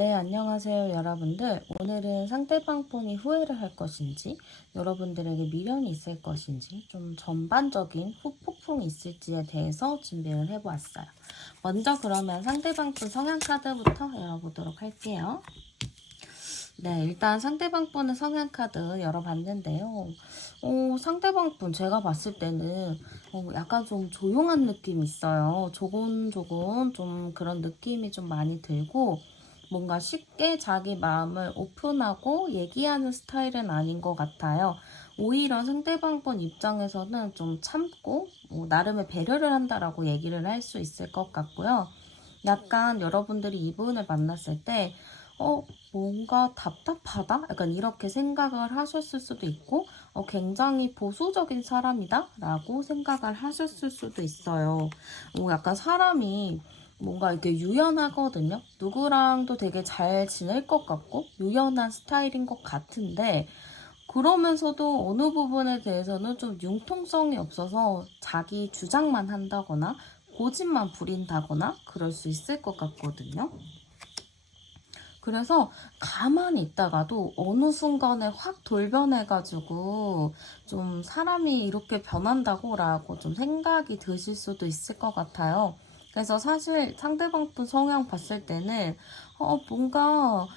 네, 안녕하세요, 여러분들. 오늘은 상대방 분이 후회를 할 것인지, 여러분들에게 미련이 있을 것인지, 좀 전반적인 후폭풍이 있을지에 대해서 준비를 해보았어요. 먼저 그러면 상대방 분 성향 카드부터 열어보도록 할게요. 네, 일단 상대방 분의 성향 카드 열어봤는데요. 상대방 분 제가 봤을 때는 약간 좀 조용한 느낌이 있어요. 조곤조곤 좀 그런 느낌이 좀 많이 들고, 뭔가 쉽게 자기 마음을 오픈하고 얘기하는 스타일은 아닌 것 같아요. 오히려 상대방 분 입장에서는 좀 참고 나름의 배려를 한다라고 얘기를 할 수 있을 것 같고요. 약간 여러분들이 이분을 만났을 때 뭔가 답답하다? 약간 이렇게 생각을 하셨을 수도 있고, 굉장히 보수적인 사람이다? 라고 생각을 하셨을 수도 있어요. 약간 사람이 뭔가 이렇게 유연하거든요. 누구랑도 되게 잘 지낼 것 같고, 유연한 스타일인 것 같은데, 그러면서도 어느 부분에 대해서는 좀 융통성이 없어서 자기 주장만 한다거나, 고집만 부린다거나, 그럴 수 있을 것 같거든요. 그래서 가만히 있다가도 어느 순간에 확 돌변해가지고 좀 사람이 이렇게 변한다고 라고 좀 생각이 드실 수도 있을 것 같아요. 그래서 사실 상대방 분 성향 봤을 때는 뭔가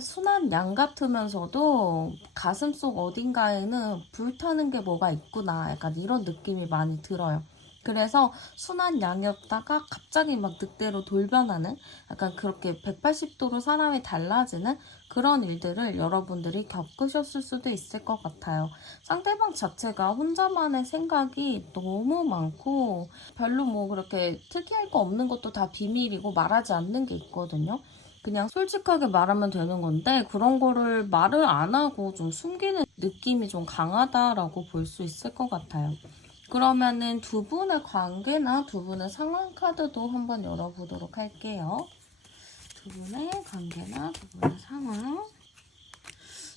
순한 양 같으면서도 가슴속 어딘가에는 불타는 게 뭐가 있구나, 약간 이런 느낌이 많이 들어요. 그래서 순한 양이었다가 갑자기 막 늑대로 돌변하는, 약간 그렇게 180도로 사람이 달라지는 그런 일들을 여러분들이 겪으셨을 수도 있을 것 같아요. 상대방 자체가 혼자만의 생각이 너무 많고, 별로 뭐 그렇게 특이할 거 없는 것도 다 비밀이고 말하지 않는 게 있거든요. 그냥 솔직하게 말하면 되는 건데, 그런 거를 말을 안 하고 좀 숨기는 느낌이 좀 강하다라고 볼 수 있을 것 같아요. 그러면은 두 분의 관계나 두 분의 상황 카드도 한번 열어보도록 할게요. 두 분의 관계나 두 분의 상황.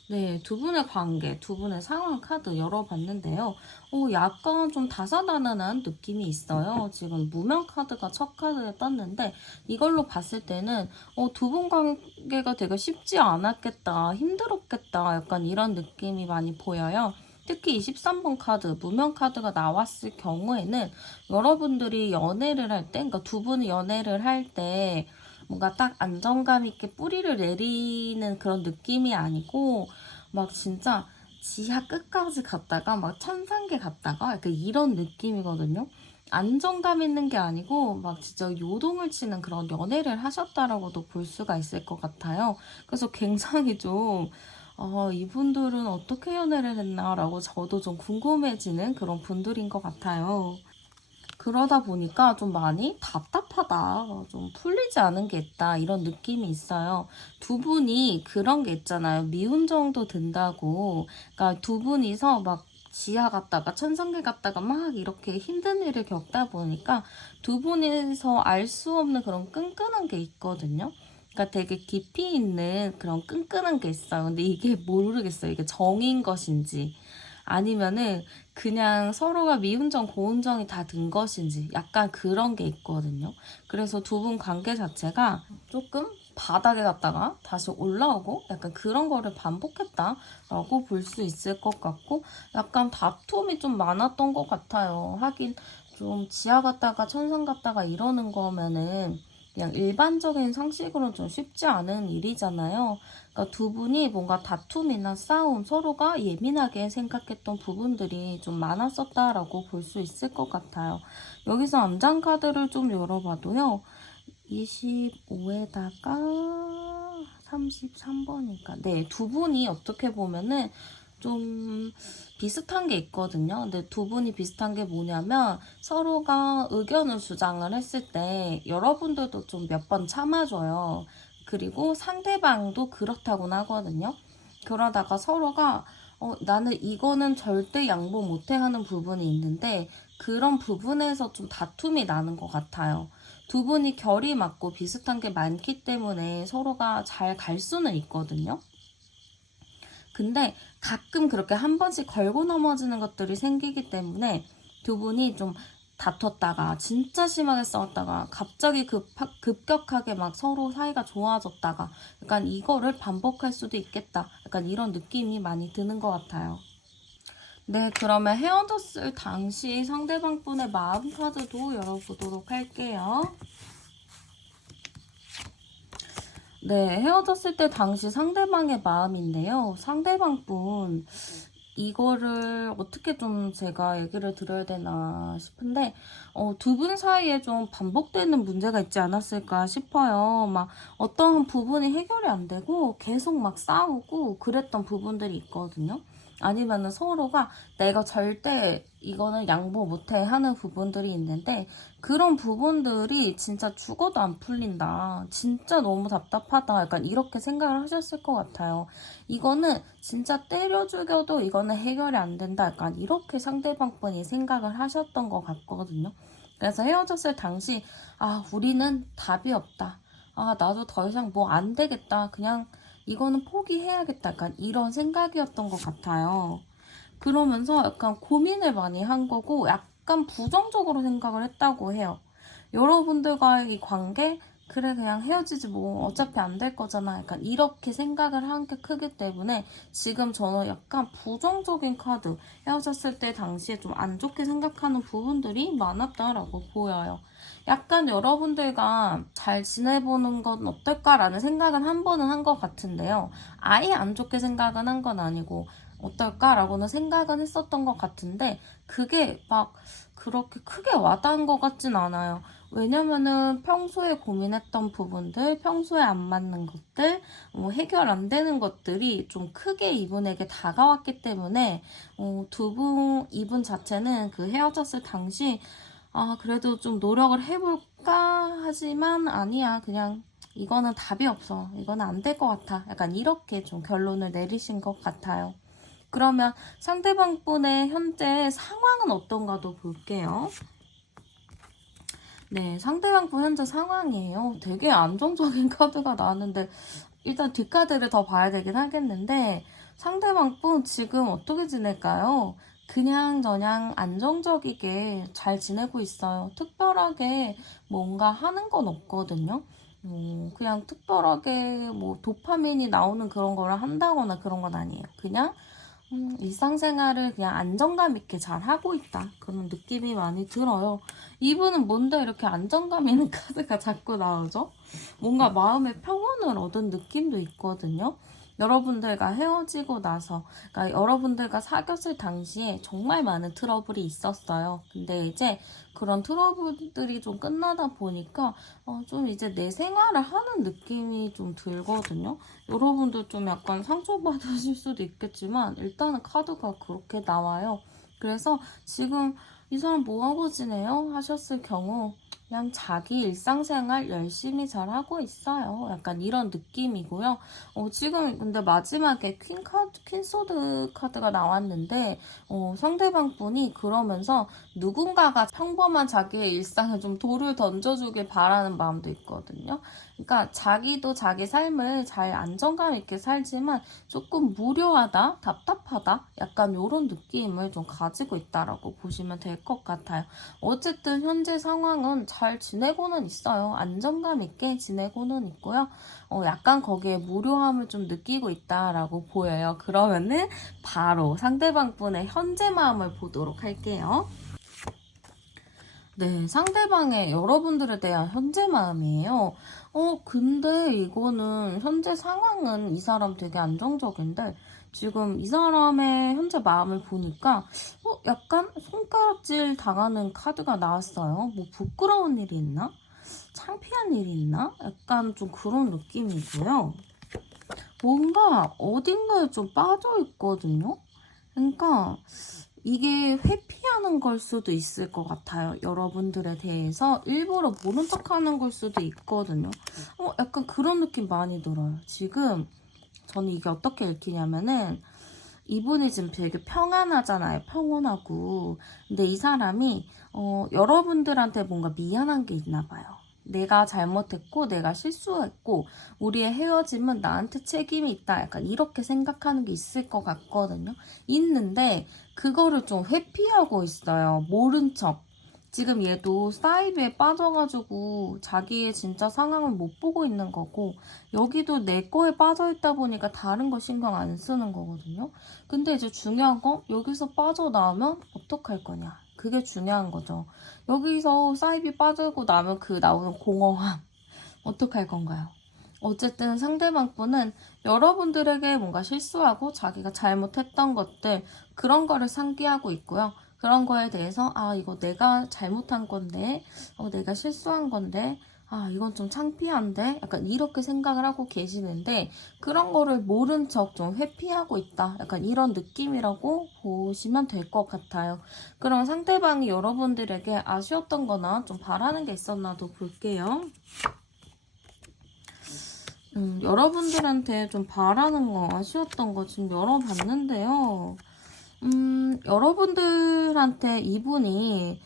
네, 두 분의 관계, 두 분의 상황 카드 열어봤는데요. 약간 좀 다사다난한 느낌이 있어요. 지금 무명 카드가 첫 카드에 떴는데, 이걸로 봤을 때는 두 분 관계가 되게 쉽지 않았겠다, 힘들었겠다, 약간 이런 느낌이 많이 보여요. 특히 23번 카드, 무명 카드가 나왔을 경우에는 여러분들이 연애를 할 때, 그러니까 두 분이 연애를 할때 뭔가 딱 안정감 있게 뿌리를 내리는 그런 느낌이 아니고, 막 진짜 지하 끝까지 갔다가 막 천상계 갔다가 약간 이런 느낌이거든요. 안정감 있는 게 아니고 막 진짜 요동을 치는 그런 연애를 하셨다라고도 볼 수가 있을 것 같아요. 그래서 굉장히 좀 이분들은 어떻게 연애를 했나라고 저도 좀 궁금해지는 그런 분들인 것 같아요. 그러다 보니까 좀 많이 답답하다, 좀 풀리지 않은 게 있다, 이런 느낌이 있어요. 두 분이 그런 게 있잖아요. 미운 정도 든다고. 그러니까 두 분이서 막 지하 갔다가 천상계 갔다가 막 이렇게 힘든 일을 겪다 보니까 두 분이서 알 수 없는 그런 끈끈한 게 있거든요. 그러니까 되게 깊이 있는 그런 끈끈한 게 있어요. 근데 이게 모르겠어요. 이게 정인 것인지 아니면은 그냥 서로가 미운정, 고운정이 다 든 것인지 약간 그런 게 있거든요. 그래서 두 분 관계 자체가 조금 바닥에 갔다가 다시 올라오고 약간 그런 거를 반복했다라고 볼 수 있을 것 같고, 약간 다툼이 좀 많았던 것 같아요. 하긴 좀 지하 갔다가 천상 갔다가 이러는 거면은 그냥 일반적인 상식으로는 좀 쉽지 않은 일이잖아요. 그러니까 두 분이 뭔가 다툼이나 싸움, 서로가 예민하게 생각했던 부분들이 좀 많았었다라고 볼 수 있을 것 같아요. 여기서 암장 카드를 좀 열어봐도요. 25에다가 33번이니까. 네, 두 분이 어떻게 보면은 좀 비슷한 게 있거든요. 근데 두 분이 비슷한 게 뭐냐면 서로가 의견을 주장을 했을 때 여러분들도 좀 몇 번 참아줘요. 그리고 상대방도 그렇다고는 하거든요. 그러다가 서로가 나는 이거는 절대 양보 못해 하는 부분이 있는데 그런 부분에서 좀 다툼이 나는 것 같아요. 두 분이 결이 맞고 비슷한 게 많기 때문에 서로가 잘 갈 수는 있거든요. 근데 가끔 그렇게 한 번씩 걸고 넘어지는 것들이 생기기 때문에 두 분이 좀 다퉜다가 진짜 심하게 싸웠다가 갑자기 급격하게 막 서로 사이가 좋아졌다가 약간 이거를 반복할 수도 있겠다. 약간 이런 느낌이 많이 드는 것 같아요. 네, 그러면 헤어졌을 당시 상대방 분의 마음 카드도 열어보도록 할게요. 네, 헤어졌을 때 당시 상대방의 마음인데요. 상대방 분 이거를 어떻게 좀 제가 얘기를 드려야 되나 싶은데 두 분 사이에 좀 반복되는 문제가 있지 않았을까 싶어요. 막 어떤 부분이 해결이 안 되고 계속 막 싸우고 그랬던 부분들이 있거든요. 아니면은 서로가 내가 절대 이거는 양보 못해 하는 부분들이 있는데 그런 부분들이 진짜 죽어도 안 풀린다. 진짜 너무 답답하다. 약간 이렇게 생각을 하셨을 것 같아요. 이거는 진짜 때려 죽여도 이거는 해결이 안 된다. 약간 이렇게 상대방 분이 생각을 하셨던 것 같거든요. 그래서 헤어졌을 당시 우리는 답이 없다. 나도 더 이상 뭐 안 되겠다. 그냥 이거는 포기해야겠다. 약간 이런 생각이었던 것 같아요. 그러면서 약간 고민을 많이 한 거고 약간 부정적으로 생각을 했다고 해요. 여러분들과의 이 관계 그래 그냥 헤어지지 뭐 어차피 안 될 거잖아 약간 이렇게 생각을 한 게 크기 때문에 지금 저는 약간 부정적인 카드 헤어졌을 때 당시에 좀 안 좋게 생각하는 부분들이 많았다라고 보여요. 약간 여러분들과 잘 지내보는 건 어떨까라는 생각은 한 번은 한 것 같은데요. 아예 안 좋게 생각은 한 건 아니고 어떨까라고는 생각은 했었던 것 같은데 그게 막 그렇게 크게 와닿은 것 같진 않아요. 왜냐면은 평소에 고민했던 부분들, 평소에 안 맞는 것들, 해결 안 되는 것들이 좀 크게 이분에게 다가왔기 때문에 이분 자체는 그 헤어졌을 당시 그래도 좀 노력을 해볼까 하지만 아니야 그냥 이거는 답이 없어 이거는 안 될 것 같아 약간 이렇게 좀 결론을 내리신 것 같아요. 그러면 상대방 분의 현재 상황은 어떤가도 볼게요. 네, 상대방 분 현재 상황이에요. 되게 안정적인 카드가 나왔는데 일단 뒷카드를 더 봐야 되긴 하겠는데 상대방 분 지금 어떻게 지낼까요? 그냥 저냥 안정적이게 잘 지내고 있어요. 특별하게 뭔가 하는 건 없거든요. 그냥 특별하게 뭐 도파민이 나오는 그런 거를 한다거나 그런 건 아니에요. 그냥 일상생활을 그냥 안정감 있게 잘 하고 있다. 그런 느낌이 많이 들어요. 이분은 뭔데 이렇게 안정감 있는 카드가 자꾸 나오죠? 뭔가 마음의 평온을 얻은 느낌도 있거든요. 여러분들과 헤어지고 나서, 그러니까 여러분들과 사귀었을 당시에 정말 많은 트러블이 있었어요. 근데 이제 그런 트러블들이 좀 끝나다 보니까 좀 이제 내 생활을 하는 느낌이 좀 들거든요. 여러분들 좀 약간 상처받으실 수도 있겠지만 일단은 카드가 그렇게 나와요. 그래서 지금 이 사람 뭐하고 지내요? 하셨을 경우 그냥 자기 일상생활 열심히 잘하고 있어요. 약간 이런 느낌이고요. 지금 근데 마지막에 퀸소드 카드가 나왔는데 상대방 분이 그러면서 누군가가 평범한 자기의 일상에 좀 돌을 던져주길 바라는 마음도 있거든요. 그러니까 자기도 자기 삶을 잘 안정감 있게 살지만 조금 무료하다, 답답하다, 약간 이런 느낌을 좀 가지고 있다라고 보시면 될 것 같아요. 어쨌든 현재 상황은 잘 지내고는 있어요. 안정감 있게 지내고는 있고요. 약간 거기에 무료함을 좀 느끼고 있다라고 보여요. 그러면은 바로 상대방 분의 현재 마음을 보도록 할게요. 네, 상대방의 여러분들에 대한 현재 마음이에요. 근데 이거는 현재 상황은 이 사람 되게 안정적인데 지금 이 사람의 현재 마음을 보니까 약간 손가락질 당하는 카드가 나왔어요. 뭐 부끄러운 일이 있나? 창피한 일이 있나? 약간 좀 그런 느낌이고요. 뭔가 어딘가에 좀 빠져 있거든요. 그러니까 이게 회피하는 걸 수도 있을 것 같아요. 여러분들에 대해서 일부러 모른 척하는 걸 수도 있거든요. 약간 그런 느낌 많이 들어요. 지금 저는 이게 어떻게 읽히냐면은 이분이 지금 되게 평안하잖아요. 평온하고. 근데 이 사람이 여러분들한테 뭔가 미안한 게 있나 봐요. 내가 잘못했고 내가 실수했고 우리의 헤어짐은 나한테 책임이 있다. 약간 이렇게 생각하는 게 있을 것 같거든요. 있는데 그거를 좀 회피하고 있어요. 모른 척. 지금 얘도 사이비에 빠져가지고 자기의 진짜 상황을 못 보고 있는 거고, 여기도 내 거에 빠져있다 보니까 다른 거 신경 안 쓰는 거거든요. 근데 이제 중요한 건 여기서 빠져나오면 어떡할 거냐. 그게 중요한 거죠. 여기서 사이비 빠지고 나면 그 나오는 공허함 어떡할 건가요? 어쨌든 상대방 분은 여러분들에게 뭔가 실수하고 자기가 잘못했던 것들, 그런 거를 상기하고 있고요. 그런 거에 대해서 이거 내가 잘못한 건데, 내가 실수한 건데, 이건 좀 창피한데, 약간 이렇게 생각을 하고 계시는데, 그런 거를 모른 척 좀 회피하고 있다, 약간 이런 느낌이라고 보시면 될 것 같아요. 그럼 상대방이 여러분들에게 아쉬웠던 거나 좀 바라는 게 있었나도 볼게요. 여러분들한테 좀 바라는 거, 아쉬웠던 거 지금 열어봤는데요. 여러분들한테 이분이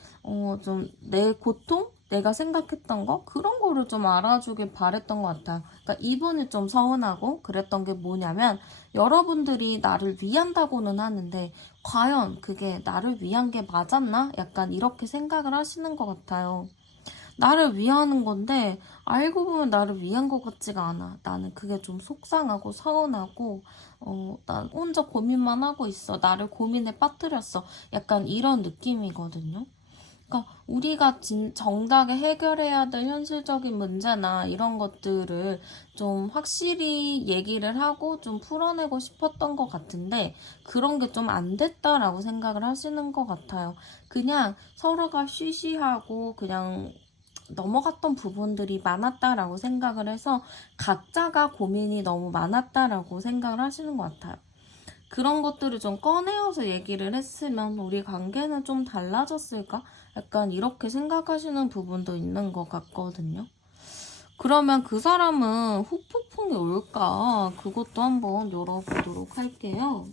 좀 내 고통? 내가 생각했던 거? 그런 거를 좀 알아주길 바랬던 것 같아요. 그러니까 이분이 좀 서운하고 그랬던 게 뭐냐면, 여러분들이 나를 위한다고는 하는데 과연 그게 나를 위한 게 맞았나? 약간 이렇게 생각을 하시는 것 같아요. 나를 위하는 건데 알고 보면 나를 위한 것 같지가 않아. 나는 그게 좀 속상하고 서운하고, 난 혼자 고민만 하고 있어. 나를 고민에 빠뜨렸어. 약간 이런 느낌이거든요. 그러니까 우리가 정작에 해결해야 될 현실적인 문제나 이런 것들을 좀 확실히 얘기를 하고 좀 풀어내고 싶었던 것 같은데, 그런 게 좀 안 됐다라고 생각을 하시는 것 같아요. 그냥 서로가 쉬쉬하고 그냥 넘어갔던 부분들이 많았다라고 생각을 해서 각자가 고민이 너무 많았다라고 생각을 하시는 것 같아요. 그런 것들을 좀 꺼내어서 얘기를 했으면 우리 관계는 좀 달라졌을까? 약간 이렇게 생각하시는 부분도 있는 것 같거든요. 그러면 그 사람은 후폭풍이 올까? 그것도 한번 열어보도록 할게요.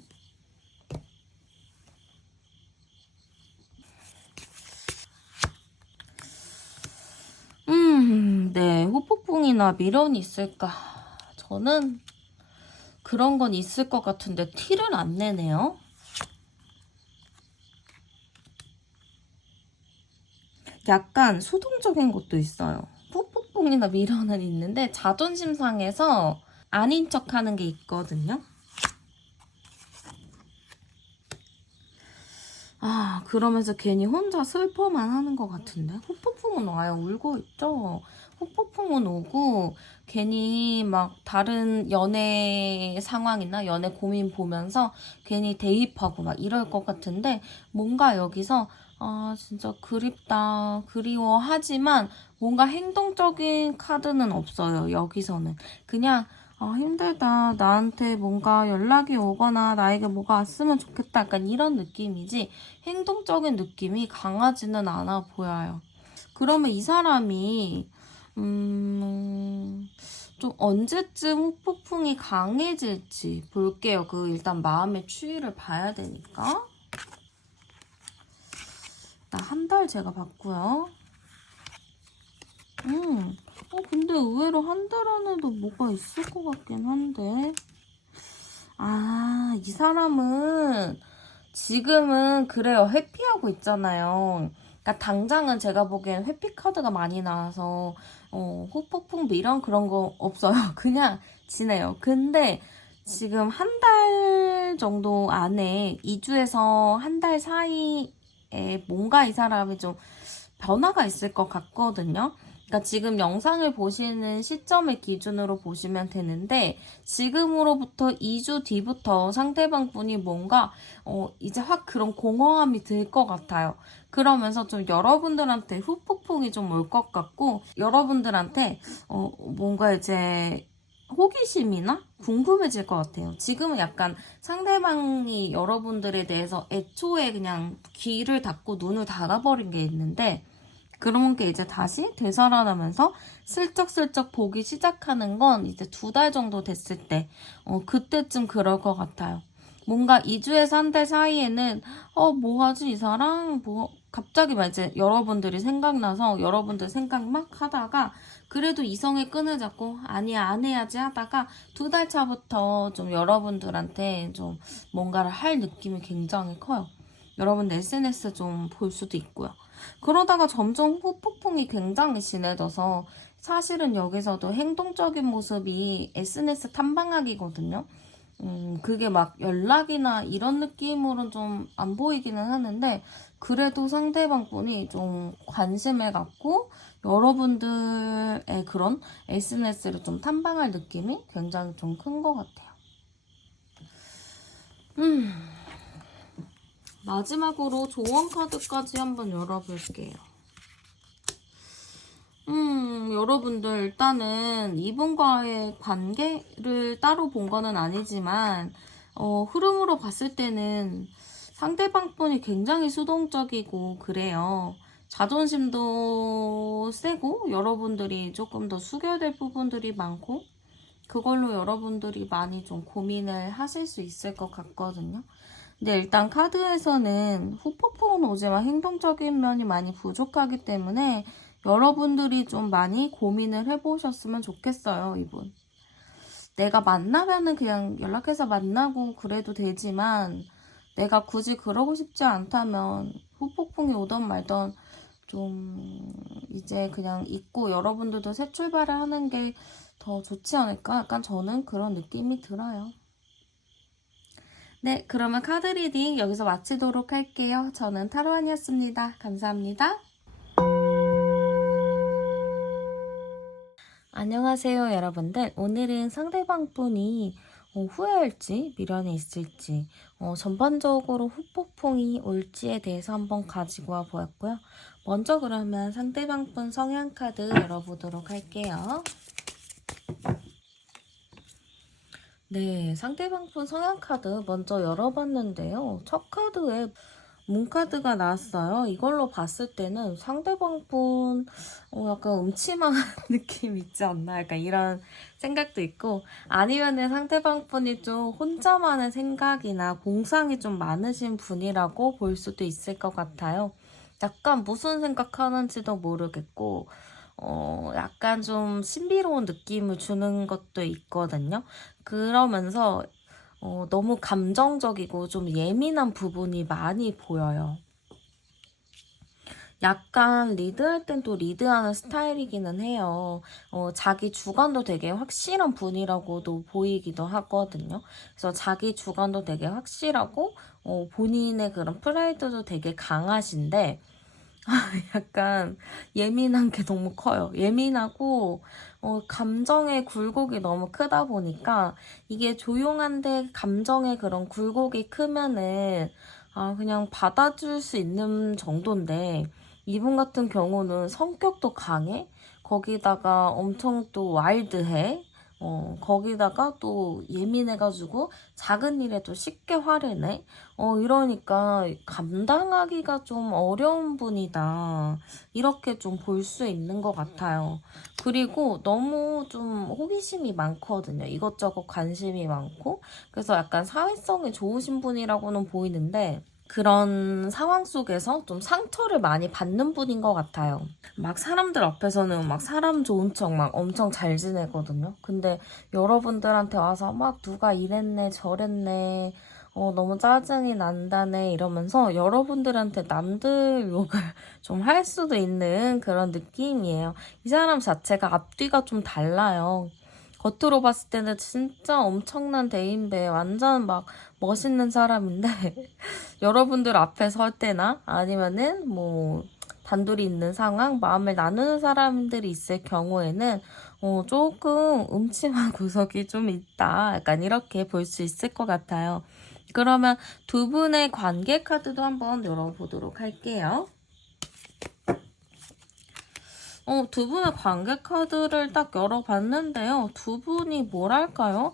네, 후폭풍이나 미련이 있을까? 저는 그런 건 있을 것 같은데 티를 안 내네요. 약간 수동적인 것도 있어요. 뽀뽀뽕이나 미련은 있는데 자존심 상해서 아닌 척 하는 게 있거든요. 그러면서 괜히 혼자 슬퍼만 하는 것 같은데? 후폭풍은 와요. 울고 있죠? 후폭풍은 오고 괜히 막 다른 연애 상황이나 연애 고민 보면서 괜히 대입하고 막 이럴 것 같은데, 뭔가 여기서 진짜 그립다, 그리워 하지만 뭔가 행동적인 카드는 없어요. 여기서는. 그냥 힘들다, 나한테 뭔가 연락이 오거나 나에게 뭐가 왔으면 좋겠다, 약간 이런 느낌이지 행동적인 느낌이 강하지는 않아 보여요. 그러면 이 사람이 좀 언제쯤 후폭풍이 강해질지 볼게요. 일단 마음의 추이를 봐야 되니까. 한 달 제가 봤고요. 근데 의외로 한 달 안에도 뭐가 있을 것 같긴 한데. 이 사람은 지금은 그래요. 회피하고 있잖아요. 그러니까 당장은 제가 보기엔 회피 카드가 많이 나와서 후폭풍 미련 그런 거 없어요. 그냥 지내요. 근데 지금 한 달 정도 안에 2주에서 한 달 사이에 뭔가 이 사람이 좀 변화가 있을 것 같거든요. 그러니까 지금 영상을 보시는 시점을 기준으로 보시면 되는데, 지금으로부터 2주 뒤부터 상대방 분이 뭔가 이제 확 그런 공허함이 들 것 같아요. 그러면서 좀 여러분들한테 후폭풍이 좀 올 것 같고, 여러분들한테 뭔가 이제 호기심이나 궁금해질 것 같아요. 지금은 약간 상대방이 여러분들에 대해서 애초에 그냥 귀를 닫고 눈을 닫아버린 게 있는데, 그런 게 이제 다시 되살아나면서 슬쩍슬쩍 보기 시작하는 건 이제 2달 정도 됐을 때, 그때쯤 그럴 것 같아요. 뭔가 2주에서 한 달 사이에는, 뭐 하지, 이 사람? 갑자기 막 이제 여러분들이 생각나서 여러분들 생각 막 하다가, 그래도 이성의 끈을 잡고, 아니야, 안 해야지 하다가, 2달 차부터 좀 여러분들한테 좀 뭔가를 할 느낌이 굉장히 커요. 여러분들 SNS 좀 볼 수도 있고요. 그러다가 점점 후폭풍이 굉장히 진해져서 사실은 여기서도 행동적인 모습이 SNS 탐방하기거든요. 그게 막 연락이나 이런 느낌으로는 좀 안 보이기는 하는데, 그래도 상대방 분이 좀 관심을 갖고 여러분들의 그런 SNS를 좀 탐방할 느낌이 굉장히 좀 큰 것 같아요. 마지막으로 조언 카드까지 한번 열어볼게요. 여러분들 일단은 이분과의 관계를 따로 본 거는 아니지만 흐름으로 봤을 때는 상대방 분이 굉장히 수동적이고 그래요. 자존심도 세고 여러분들이 조금 더 숙여될 부분들이 많고 그걸로 여러분들이 많이 좀 고민을 하실 수 있을 것 같거든요. 근데 일단 카드에서는 후폭풍은 오지만 행동적인 면이 많이 부족하기 때문에 여러분들이 좀 많이 고민을 해보셨으면 좋겠어요, 이분. 내가 만나면은 그냥 연락해서 만나고 그래도 되지만 내가 굳이 그러고 싶지 않다면 후폭풍이 오던 말던 좀 이제 그냥 잊고 여러분들도 새 출발을 하는 게 더 좋지 않을까? 약간 저는 그런 느낌이 들어요. 네, 그러면 카드 리딩 여기서 마치도록 할게요. 저는 타로안이었습니다. 감사합니다. 안녕하세요, 여러분들. 오늘은 상대방 분이 후회할지, 미련이 있을지, 전반적으로 후폭풍이 올지에 대해서 한번 가지고 와 보았고요. 먼저 그러면 상대방 분 성향 카드 열어보도록 할게요. 네, 상대방 분 성향 카드 먼저 열어봤는데요. 첫 카드에 문카드가 나왔어요. 이걸로 봤을 때는 상대방 분 약간 음침한 느낌 있지 않나? 약간 이런 생각도 있고, 아니면은 상대방 분이 좀 혼자만의 생각이나 공상이 좀 많으신 분이라고 볼 수도 있을 것 같아요. 약간 무슨 생각하는지도 모르겠고 약간 좀 신비로운 느낌을 주는 것도 있거든요. 그러면서 너무 감정적이고 좀 예민한 부분이 많이 보여요. 약간 리드할 땐 또 리드하는 스타일이기는 해요. 자기 주관도 되게 확실한 분이라고도 보이기도 하거든요. 그래서 자기 주관도 되게 확실하고 본인의 그런 프라이드도 되게 강하신데 약간 예민한 게 너무 커요. 예민하고 감정의 굴곡이 너무 크다 보니까 이게 조용한데 감정의 그런 굴곡이 크면은 그냥 받아줄 수 있는 정도인데 이분 같은 경우는 성격도 강해. 거기다가 엄청 또 와일드해. 거기다가 또 예민해가지고 작은 일에도 쉽게 화를 내. 이러니까 감당하기가 좀 어려운 분이다. 이렇게 좀 볼 수 있는 것 같아요. 그리고 너무 좀 호기심이 많거든요. 이것저것 관심이 많고. 그래서 약간 사회성이 좋으신 분이라고는 보이는데, 그런 상황 속에서 좀 상처를 많이 받는 분인 것 같아요. 막 사람들 앞에서는 막 사람 좋은 척 막 엄청 잘 지내거든요. 근데 여러분들한테 와서 막 누가 이랬네 저랬네 너무 짜증이 난다네 이러면서 여러분들한테 남들 욕을 좀 할 수도 있는 그런 느낌이에요. 이 사람 자체가 앞뒤가 좀 달라요. 겉으로 봤을 때는 진짜 엄청난 대인배, 완전 막 멋있는 사람인데 여러분들 앞에 설 때나 아니면은 뭐 단둘이 있는 상황, 마음을 나누는 사람들이 있을 경우에는 조금 음침한 구석이 좀 있다. 약간 이렇게 볼 수 있을 것 같아요. 그러면 두 분의 관계 카드도 한번 열어보도록 할게요. 두 분의 관계 카드를 딱 열어봤는데요. 두 분이 뭐랄까요?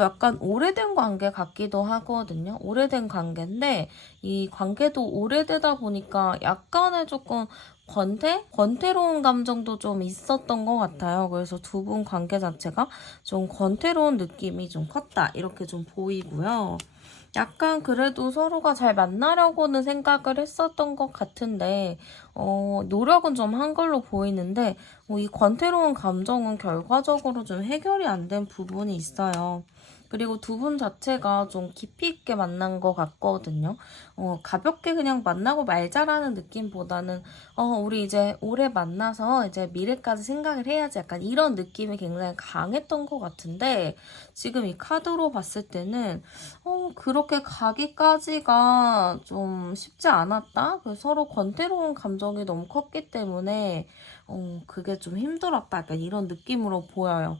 약간 오래된 관계 같기도 하거든요. 오래된 관계인데, 이 관계도 오래되다 보니까 약간의 조금 권태로운 감정도 좀 있었던 것 같아요. 그래서 두 분 관계 자체가 좀 권태로운 느낌이 좀 컸다. 이렇게 좀 보이고요. 약간 그래도 서로가 잘 만나려고는 생각을 했었던 것 같은데, 노력은 좀 한 걸로 보이는데, 이 권태로운 감정은 결과적으로 좀 해결이 안 된 부분이 있어요. 그리고 두 분 자체가 좀 깊이 있게 만난 것 같거든요. 가볍게 그냥 만나고 말자라는 느낌보다는 우리 이제 오래 만나서 이제 미래까지 생각을 해야지 약간 이런 느낌이 굉장히 강했던 것 같은데 지금 이 카드로 봤을 때는 그렇게 가기까지가 좀 쉽지 않았다? 서로 권태로운 감정이 너무 컸기 때문에 그게 좀 힘들었다. 약간 이런 느낌으로 보여요.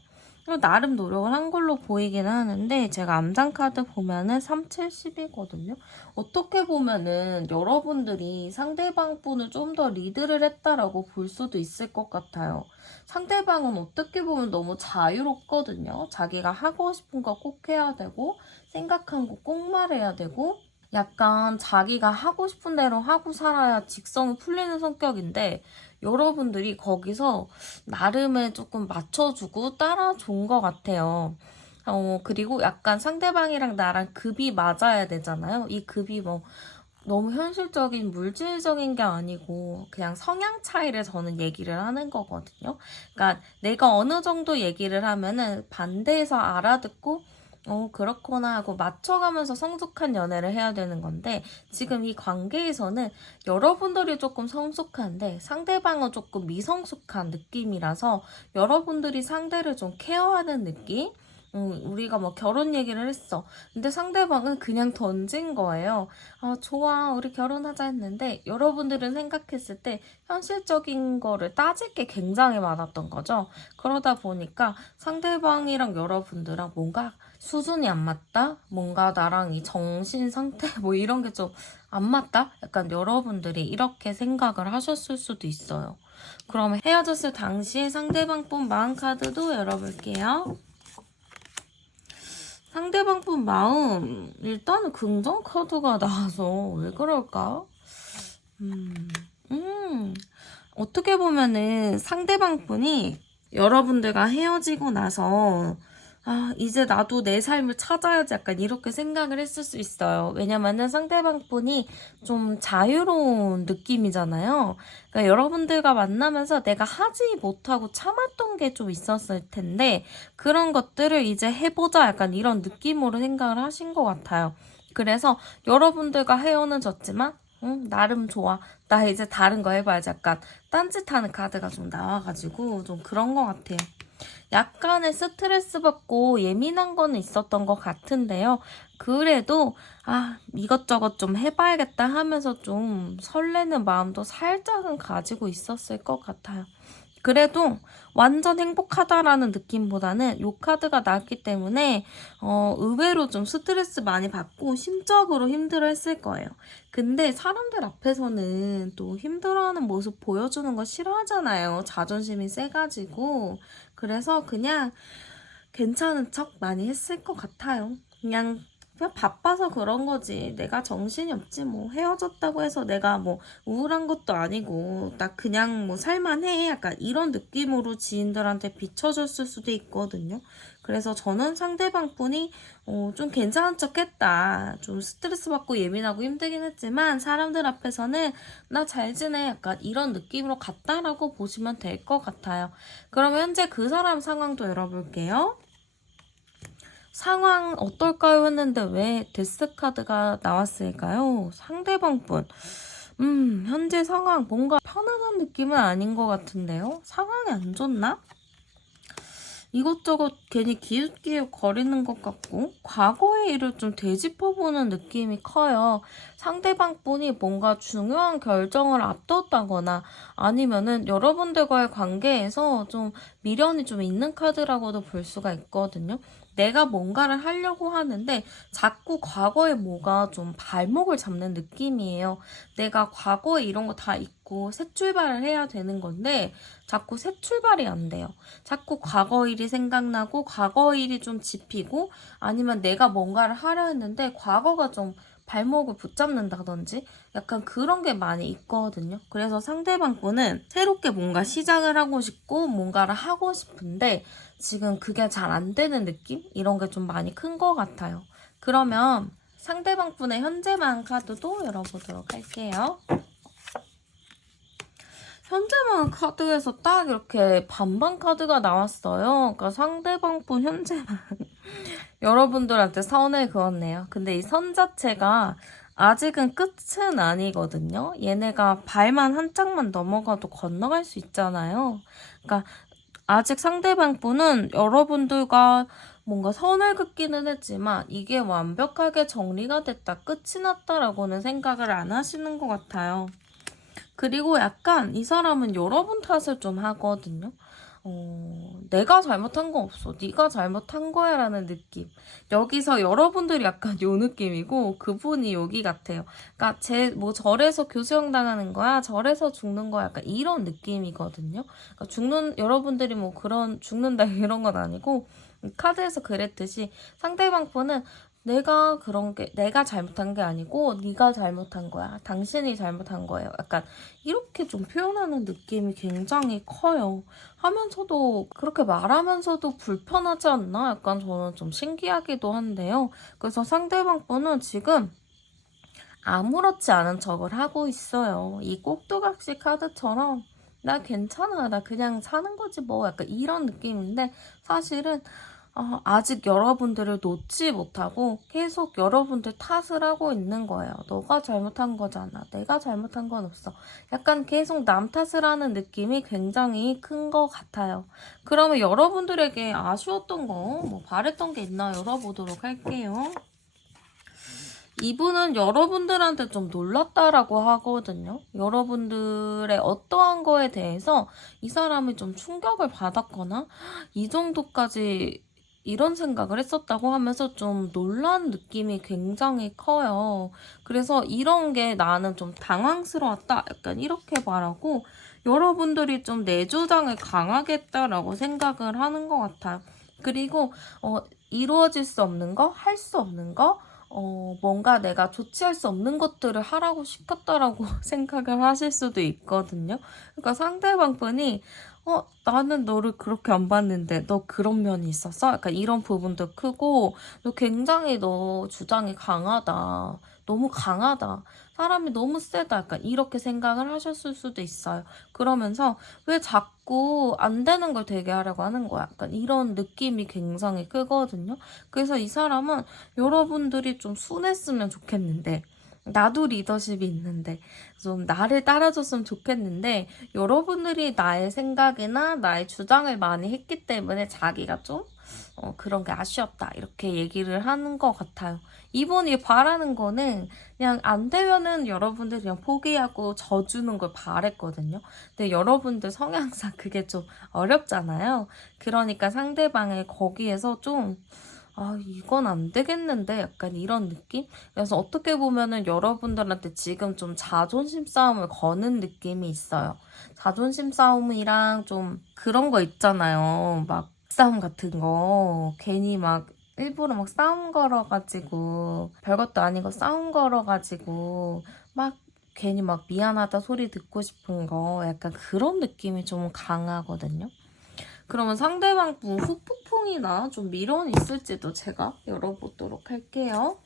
나름 노력을 한 걸로 보이긴 하는데 제가 암장 카드 보면은 370이거든요. 어떻게 보면은 여러분들이 상대방 분을 좀 더 리드를 했다라고 볼 수도 있을 것 같아요. 상대방은 어떻게 보면 너무 자유롭거든요. 자기가 하고 싶은 거 꼭 해야 되고 생각한 거 꼭 말해야 되고 약간 자기가 하고 싶은 대로 하고 살아야 직성이 풀리는 성격인데 여러분들이 거기서 나름의 조금 맞춰주고 따라준 것 같아요. 그리고 약간 상대방이랑 나랑 급이 맞아야 되잖아요. 이 급이 뭐 너무 현실적인 물질적인 게 아니고 그냥 성향 차이를 저는 얘기를 하는 거거든요. 그러니까 내가 어느 정도 얘기를 하면은 반대해서 알아듣고 그렇구나 하고 맞춰가면서 성숙한 연애를 해야 되는 건데 지금 이 관계에서는 여러분들이 조금 성숙한데 상대방은 조금 미성숙한 느낌이라서 여러분들이 상대를 좀 케어하는 느낌? 우리가 뭐 결혼 얘기를 했어. 근데 상대방은 그냥 던진 거예요. 좋아, 우리 결혼하자 했는데 여러분들은 생각했을 때 현실적인 거를 따질 게 굉장히 많았던 거죠. 그러다 보니까 상대방이랑 여러분들랑 뭔가 수준이 안 맞다? 뭔가 나랑 이 정신 상태 뭐 이런 게 좀 안 맞다? 약간 여러분들이 이렇게 생각을 하셨을 수도 있어요. 그러면 헤어졌을 당시에 상대방 분 마음 카드도 열어볼게요. 상대방 분 마음 일단은 긍정 카드가 나와서 왜 그럴까? 어떻게 보면은 상대방 분이 여러분들과 헤어지고 나서 이제 나도 내 삶을 찾아야지 약간 이렇게 생각을 했을 수 있어요. 왜냐면은 상대방 분이 좀 자유로운 느낌이잖아요. 그러니까 여러분들과 만나면서 내가 하지 못하고 참았던 게 좀 있었을 텐데 그런 것들을 이제 해보자 약간 이런 느낌으로 생각을 하신 것 같아요. 그래서 여러분들과 헤어는 졌지만 나름 좋아. 나 이제 다른 거 해봐야지. 약간 딴짓하는 카드가 좀 나와가지고 좀 그런 것 같아요. 약간의 스트레스 받고 예민한 거는 있었던 것 같은데요. 그래도 이것저것 좀 해봐야겠다 하면서 좀 설레는 마음도 살짝은 가지고 있었을 것 같아요. 그래도 완전 행복하다라는 느낌보다는 요 카드가 나왔기 때문에 의외로 좀 스트레스 많이 받고 심적으로 힘들어했을 거예요. 근데 사람들 앞에서는 또 힘들어하는 모습 보여주는 거 싫어하잖아요. 자존심이 세가지고. 그래서 그냥 괜찮은 척 많이 했을 것 같아요. 그냥 바빠서 그런 거지. 내가 정신이 없지 뭐. 헤어졌다고 해서 내가 뭐 우울한 것도 아니고 나 그냥 뭐 살만해. 약간 이런 느낌으로 지인들한테 비춰줬을 수도 있거든요. 그래서 저는 상대방 분이 좀 괜찮은 척 했다. 좀 스트레스 받고 예민하고 힘들긴 했지만 사람들 앞에서는 나 잘 지내. 약간 이런 느낌으로 갔다라고 보시면 될 것 같아요. 그러면 현재 그 사람 상황도 열어볼게요. 상황 어떨까요? 했는데 왜 데스카드가 나왔을까요? 상대방 분. 현재 상황 뭔가 편안한 느낌은 아닌 것 같은데요? 상황이 안 좋나? 이것저것 괜히 기웃기웃 거리는 것 같고 과거의 일을 좀 되짚어보는 느낌이 커요. 상대방 분이 뭔가 중요한 결정을 앞뒀다거나 아니면은 여러분들과의 관계에서 좀 미련이 좀 있는 카드라고도 볼 수가 있거든요. 내가 뭔가를 하려고 하는데 자꾸 과거에 뭐가 좀 발목을 잡는 느낌이에요. 내가 과거에 이런 거 다 잊고 새 출발을 해야 되는 건데 자꾸 새 출발이 안 돼요. 자꾸 과거 일이 생각나고 과거 일이 좀 짚이고 아니면 내가 뭔가를 하려 했는데 과거가 좀 발목을 붙잡는다든지 약간 그런 게 많이 있거든요. 그래서 상대방 분은 새롭게 뭔가 시작을 하고 싶고 뭔가를 하고 싶은데 지금 그게 잘 안 되는 느낌? 이런 게 좀 많이 큰 것 같아요. 그러면 상대방 분의 현재만 카드도 열어보도록 할게요. 현재만 카드에서 딱 이렇게 반반 카드가 나왔어요. 그러니까 상대방 분 현재만 여러분들한테 선을 그었네요. 근데 이 선 자체가 아직은 끝은 아니거든요. 얘네가 발만 한 짝만 넘어가도 건너갈 수 있잖아요. 그러니까 아직 상대방 분은 여러분들과 뭔가 선을 긋기는 했지만 이게 완벽하게 정리가 됐다, 끝이 났다라고는 생각을 안 하시는 것 같아요. 그리고 약간 이 사람은 여러분 탓을 좀 하거든요. 내가 잘못한 거 없어. 네가 잘못한 거야 라는 느낌. 여기서 여러분들이 약간 요 느낌이고 그분이 여기 같아요. 그러니까 저래서 교수형 당하는 거야. 저래서 죽는 거야. 약간 이런 느낌이거든요. 그러니까 여러분들이 뭐 그런 죽는다 이런 건 아니고 카드에서 그랬듯이 상대방 분은 내가 잘못한 게 아니고 네가 잘못한 거야. 당신이 잘못한 거예요. 약간 이렇게 좀 표현하는 느낌이 굉장히 커요. 하면서도 그렇게 말하면서도 불편하지 않나? 약간 저는 좀 신기하기도 한데요. 그래서 상대방 분은 지금 아무렇지 않은 척을 하고 있어요. 이 꼭두각시 카드처럼 나 괜찮아. 나 그냥 사는 거지 뭐. 약간 이런 느낌인데 사실은 아직 여러분들을 놓지 못하고 계속 여러분들 탓을 하고 있는 거예요. 너가 잘못한 거잖아. 내가 잘못한 건 없어. 약간 계속 남 탓을 하는 느낌이 굉장히 큰 것 같아요. 그러면 여러분들에게 아쉬웠던 거, 뭐 바랬던 게 있나 열어보도록 할게요. 이분은 여러분들한테 좀 놀랐다라고 하거든요. 여러분들의 어떠한 거에 대해서 이 사람이 좀 충격을 받았거나 이 정도까지 이런 생각을 했었다고 하면서 좀 놀란 느낌이 굉장히 커요. 그래서 이런 게 나는 좀 당황스러웠다. 약간 이렇게 말하고 여러분들이 좀 내 주장을 강하게 했다라고 생각을 하는 것 같아요. 그리고 이루어질 수 없는 거, 할 수 없는 거, 뭔가 내가 조치할 수 없는 것들을 하라고 시켰다라고 생각을 하실 수도 있거든요. 그러니까 상대방 분이 나는 너를 그렇게 안 봤는데 너 그런 면이 있었어? 약간 이런 부분도 크고 너 주장이 강하다. 너무 강하다. 사람이 너무 세다. 약간 이렇게 생각을 하셨을 수도 있어요. 그러면서 왜 자꾸 안 되는 걸 되게 하려고 하는 거야. 약간 이런 느낌이 굉장히 크거든요. 그래서 이 사람은 여러분들이 좀 순했으면 좋겠는데 나도 리더십이 있는데 좀 나를 따라줬으면 좋겠는데 여러분들이 나의 생각이나 나의 주장을 많이 했기 때문에 자기가 좀 그런 게 아쉬웠다 이렇게 얘기를 하는 것 같아요. 이분이 바라는 거는 그냥 안 되면은 여러분들 그냥 포기하고 져주는 걸 바랬거든요. 근데 여러분들 성향상 그게 좀 어렵잖아요. 그러니까 상대방을 거기에서 좀 이건 안 되겠는데? 약간 이런 느낌? 그래서 어떻게 보면은 여러분들한테 지금 좀 자존심 싸움을 거는 느낌이 있어요. 자존심 싸움이랑 좀 그런 거 있잖아요. 막 싸움 같은 거. 괜히 막 일부러 막 싸움 걸어가지고 별것도 아니고 싸움 걸어가지고 막 괜히 막 미안하다 소리 듣고 싶은 거 약간 그런 느낌이 좀 강하거든요. 그러면 상대방 분 후폭풍이나 좀 미련 있을지도 제가 열어보도록 할게요.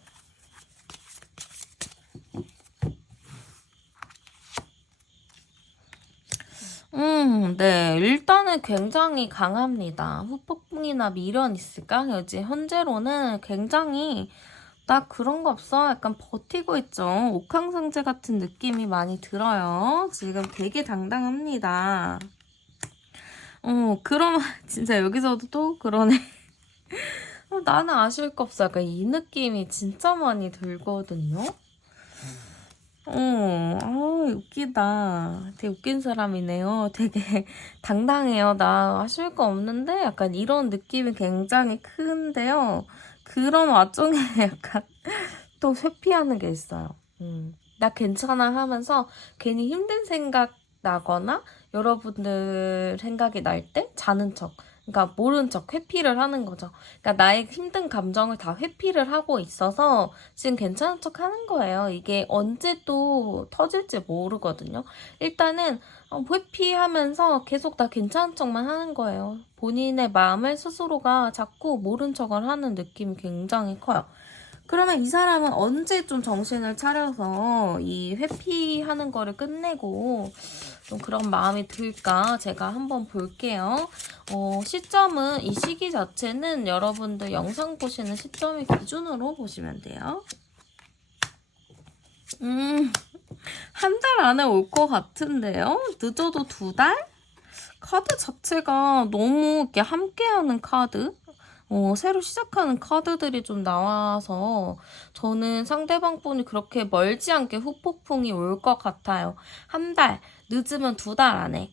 네. 일단은 굉장히 강합니다. 후폭풍이나 미련 있을까? 현재로는 굉장히 나 그런 거 없어. 약간 버티고 있죠. 옥황상제 같은 느낌이 많이 들어요. 지금 되게 당당합니다. 그러면 진짜 여기서도 또 그러네. 나는 아쉬울 거 없어. 약간 이 느낌이 진짜 많이 들거든요. 웃기다. 되게 웃긴 사람이네요. 되게 당당해요. 나 아쉬울 거 없는데? 약간 이런 느낌이 굉장히 큰데요. 그런 와중에 약간 또 회피하는 게 있어요. 나 괜찮아 하면서 괜히 힘든 생각 나거나 여러분들 생각이 날 때 자는 척. 그러니까 모른 척 회피를 하는 거죠. 그러니까 나의 힘든 감정을 다 회피를 하고 있어서 지금 괜찮은 척 하는 거예요. 이게 언제 또 터질지 모르거든요. 일단은 회피하면서 계속 나 괜찮은 척만 하는 거예요. 본인의 마음을 스스로가 자꾸 모른 척을 하는 느낌이 굉장히 커요. 그러면 이 사람은 언제 좀 정신을 차려서 이 회피하는 거를 끝내고 좀 그런 마음이 들까 제가 한번 볼게요. 시점은 이 시기 자체는 여러분들 영상 보시는 시점의 기준으로 보시면 돼요. 한 달 안에 올 것 같은데요? 늦어도 2달? 카드 자체가 너무 이렇게 함께하는 카드? 새로 시작하는 카드들이 좀 나와서 저는 상대방 분이 그렇게 멀지 않게 후폭풍이 올 것 같아요. 한 달, 늦으면 2달 안에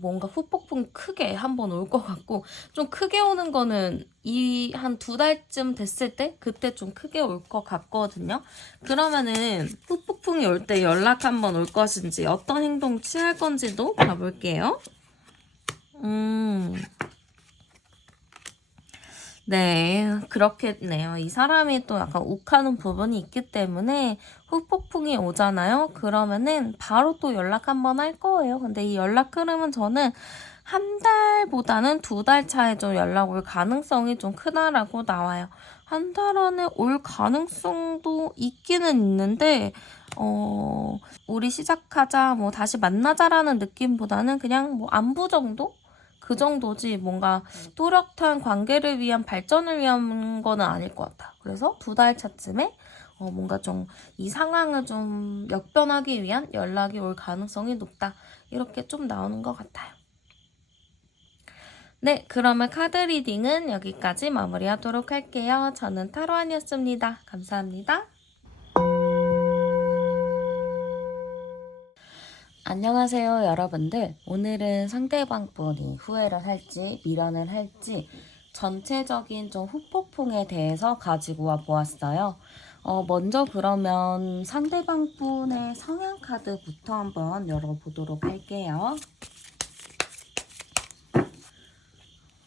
뭔가 후폭풍 크게 한번 올 것 같고, 좀 크게 오는 거는 한 2달쯤 됐을 때 그때 좀 크게 올 것 같거든요. 그러면은 후폭풍이 올 때 연락 한번 올 것인지 어떤 행동 취할 건지도 봐볼게요. 네, 그렇겠네요. 이 사람이 또 약간 욱하는 부분이 있기 때문에 후폭풍이 오잖아요. 그러면은 바로 또 연락 한번 할 거예요. 근데 이 연락 흐름은 저는 한 달보다는 2달 차에 좀 연락 올 가능성이 좀 크다라고 나와요. 한 달 안에 올 가능성도 있기는 있는데, 우리 시작하자, 뭐 다시 만나자라는 느낌보다는 그냥 뭐 안부 정도? 그 정도지 뭔가 또렷한 관계를 위한 발전을 위한 거는 아닐 것 같아. 그래서 2달 차쯤에 뭔가 좀 이 상황을 좀 역변하기 위한 연락이 올 가능성이 높다. 이렇게 좀 나오는 것 같아요. 네, 그러면 카드 리딩은 여기까지 마무리하도록 할게요. 저는 타로안이었습니다. 감사합니다. 안녕하세요, 여러분들. 오늘은 상대방 분이 후회를 할지 미련을 할지 전체적인 좀 후폭풍에 대해서 가지고 와 보았어요. 먼저 그러면 상대방 분의 성향 카드부터 한번 열어보도록 할게요.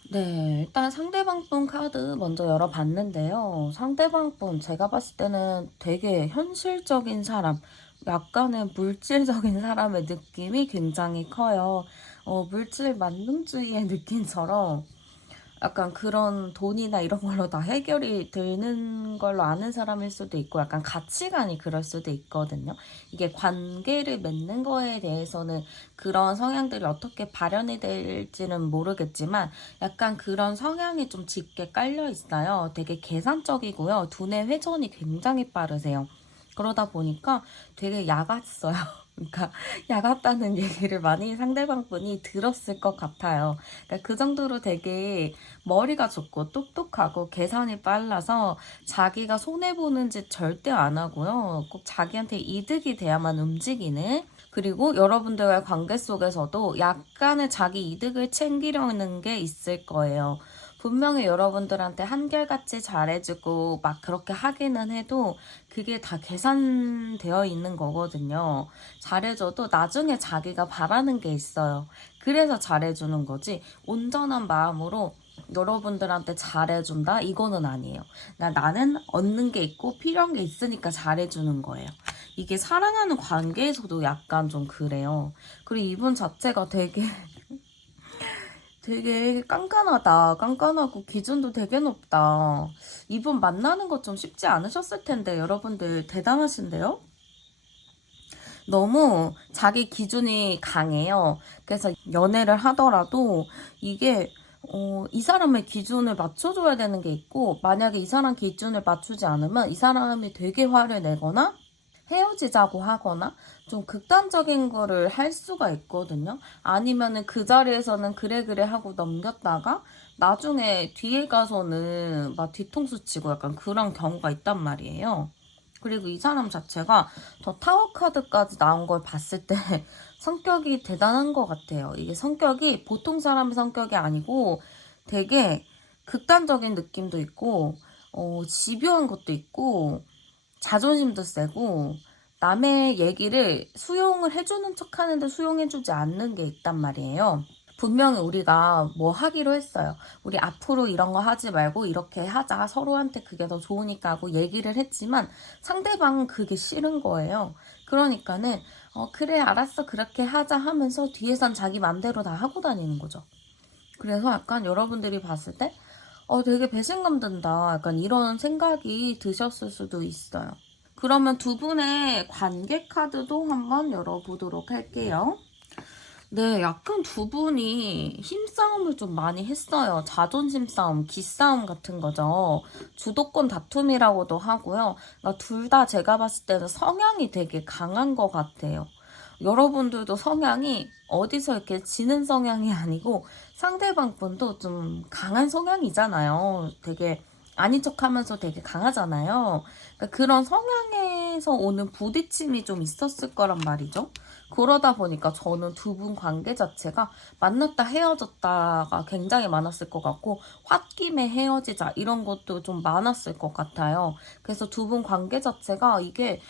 네, 일단 상대방 분 카드 먼저 열어봤는데요. 상대방 분 제가 봤을 때는 되게 현실적인 사람, 약간의 물질적인 사람의 느낌이 굉장히 커요. 물질 만능주의의 느낌처럼 약간 그런 돈이나 이런 걸로 다 해결이 되는 걸로 아는 사람일 수도 있고 약간 가치관이 그럴 수도 있거든요. 이게 관계를 맺는 거에 대해서는 그런 성향들이 어떻게 발현이 될지는 모르겠지만 약간 그런 성향이 좀 짙게 깔려 있어요. 되게 계산적이고요. 두뇌 회전이 굉장히 빠르세요. 그러다 보니까 되게 야갔어요. 그러니까 야갔다는 얘기를 많이 상대방 분이 들었을 것 같아요. 그러니까 그 정도로 되게 머리가 좋고 똑똑하고 계산이 빨라서 자기가 손해보는 짓 절대 안 하고요. 꼭 자기한테 이득이 돼야만 움직이는, 그리고 여러분들과의 관계 속에서도 약간의 자기 이득을 챙기려는 게 있을 거예요. 분명히 여러분들한테 한결같이 잘해주고 막 그렇게 하기는 해도 그게 다 계산되어 있는 거거든요. 잘해줘도 나중에 자기가 바라는 게 있어요. 그래서 잘해주는 거지 온전한 마음으로 여러분들한테 잘해준다? 이거는 아니에요. 그러니까 나는 얻는 게 있고 필요한 게 있으니까 잘해주는 거예요. 이게 사랑하는 관계에서도 약간 좀 그래요. 그리고 이분 자체가 되게 깐깐하다. 깐깐하고 기준도 되게 높다. 이분 만나는 거 좀 쉽지 않으셨을 텐데 여러분들 대단하신데요? 너무 자기 기준이 강해요. 그래서 연애를 하더라도 이게 이 사람의 기준을 맞춰줘야 되는 게 있고, 만약에 이 사람 기준을 맞추지 않으면 이 사람이 되게 화를 내거나 헤어지자고 하거나 좀 극단적인 거를 할 수가 있거든요. 아니면은 그 자리에서는 그래 그래 하고 넘겼다가 나중에 뒤에 가서는 막 뒤통수 치고 약간 그런 경우가 있단 말이에요. 그리고 이 사람 자체가 더 타워 카드까지 나온 걸 봤을 때 성격이 대단한 것 같아요. 이게 성격이 보통 사람의 성격이 아니고 되게 극단적인 느낌도 있고, 집요한 것도 있고, 자존심도 세고, 남의 얘기를 수용을 해주는 척 하는데 수용해주지 않는 게 있단 말이에요. 분명히 우리가 뭐 하기로 했어요. 우리 앞으로 이런 거 하지 말고 이렇게 하자. 서로한테 그게 더 좋으니까 하고 얘기를 했지만 상대방은 그게 싫은 거예요. 그러니까는 그래 알았어 그렇게 하자 하면서 뒤에선 자기 맘대로 다 하고 다니는 거죠. 그래서 약간 여러분들이 봤을 때 되게 배신감 든다. 약간 이런 생각이 드셨을 수도 있어요. 그러면 두 분의 관계 카드도 한번 열어보도록 할게요. 네, 약간 두 분이 힘싸움을 좀 많이 했어요. 자존심 싸움, 기싸움 같은 거죠. 주도권 다툼이라고도 하고요. 둘 다 제가 봤을 때는 성향이 되게 강한 것 같아요. 여러분들도 성향이 어디서 이렇게 지는 성향이 아니고 상대방 분도 좀 강한 성향이잖아요. 되게 아닌 척하면서 되게 강하잖아요. 그러니까 그런 성향에서 오는 부딪힘이 좀 있었을 거란 말이죠. 그러다 보니까 저는 두 분 관계 자체가 만났다 헤어졌다가 굉장히 많았을 것 같고 홧김에 헤어지자 이런 것도 좀 많았을 것 같아요. 그래서 두 분 관계 자체가 이게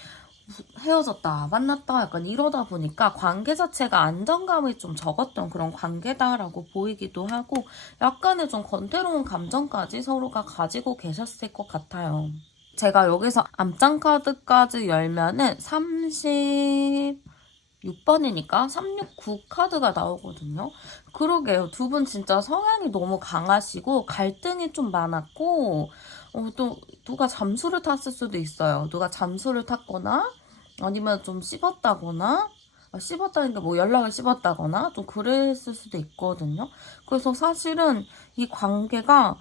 헤어졌다 만났다 약간 이러다 보니까 관계 자체가 안정감이 좀 적었던 그런 관계다라고 보이기도 하고 약간의 좀 건태로운 감정까지 서로가 가지고 계셨을 것 같아요. 제가 여기서 암장 카드까지 열면은 36번이니까 369 카드가 나오거든요. 그러게요. 두 분 진짜 성향이 너무 강하시고 갈등이 좀 많았고 또 누가 잠수를 탔을 수도 있어요. 누가 잠수를 탔거나 아니면 좀 씹었다거나 씹었다는 게 뭐 연락을 씹었다거나 좀 그랬을 수도 있거든요. 그래서 사실은 이 관계가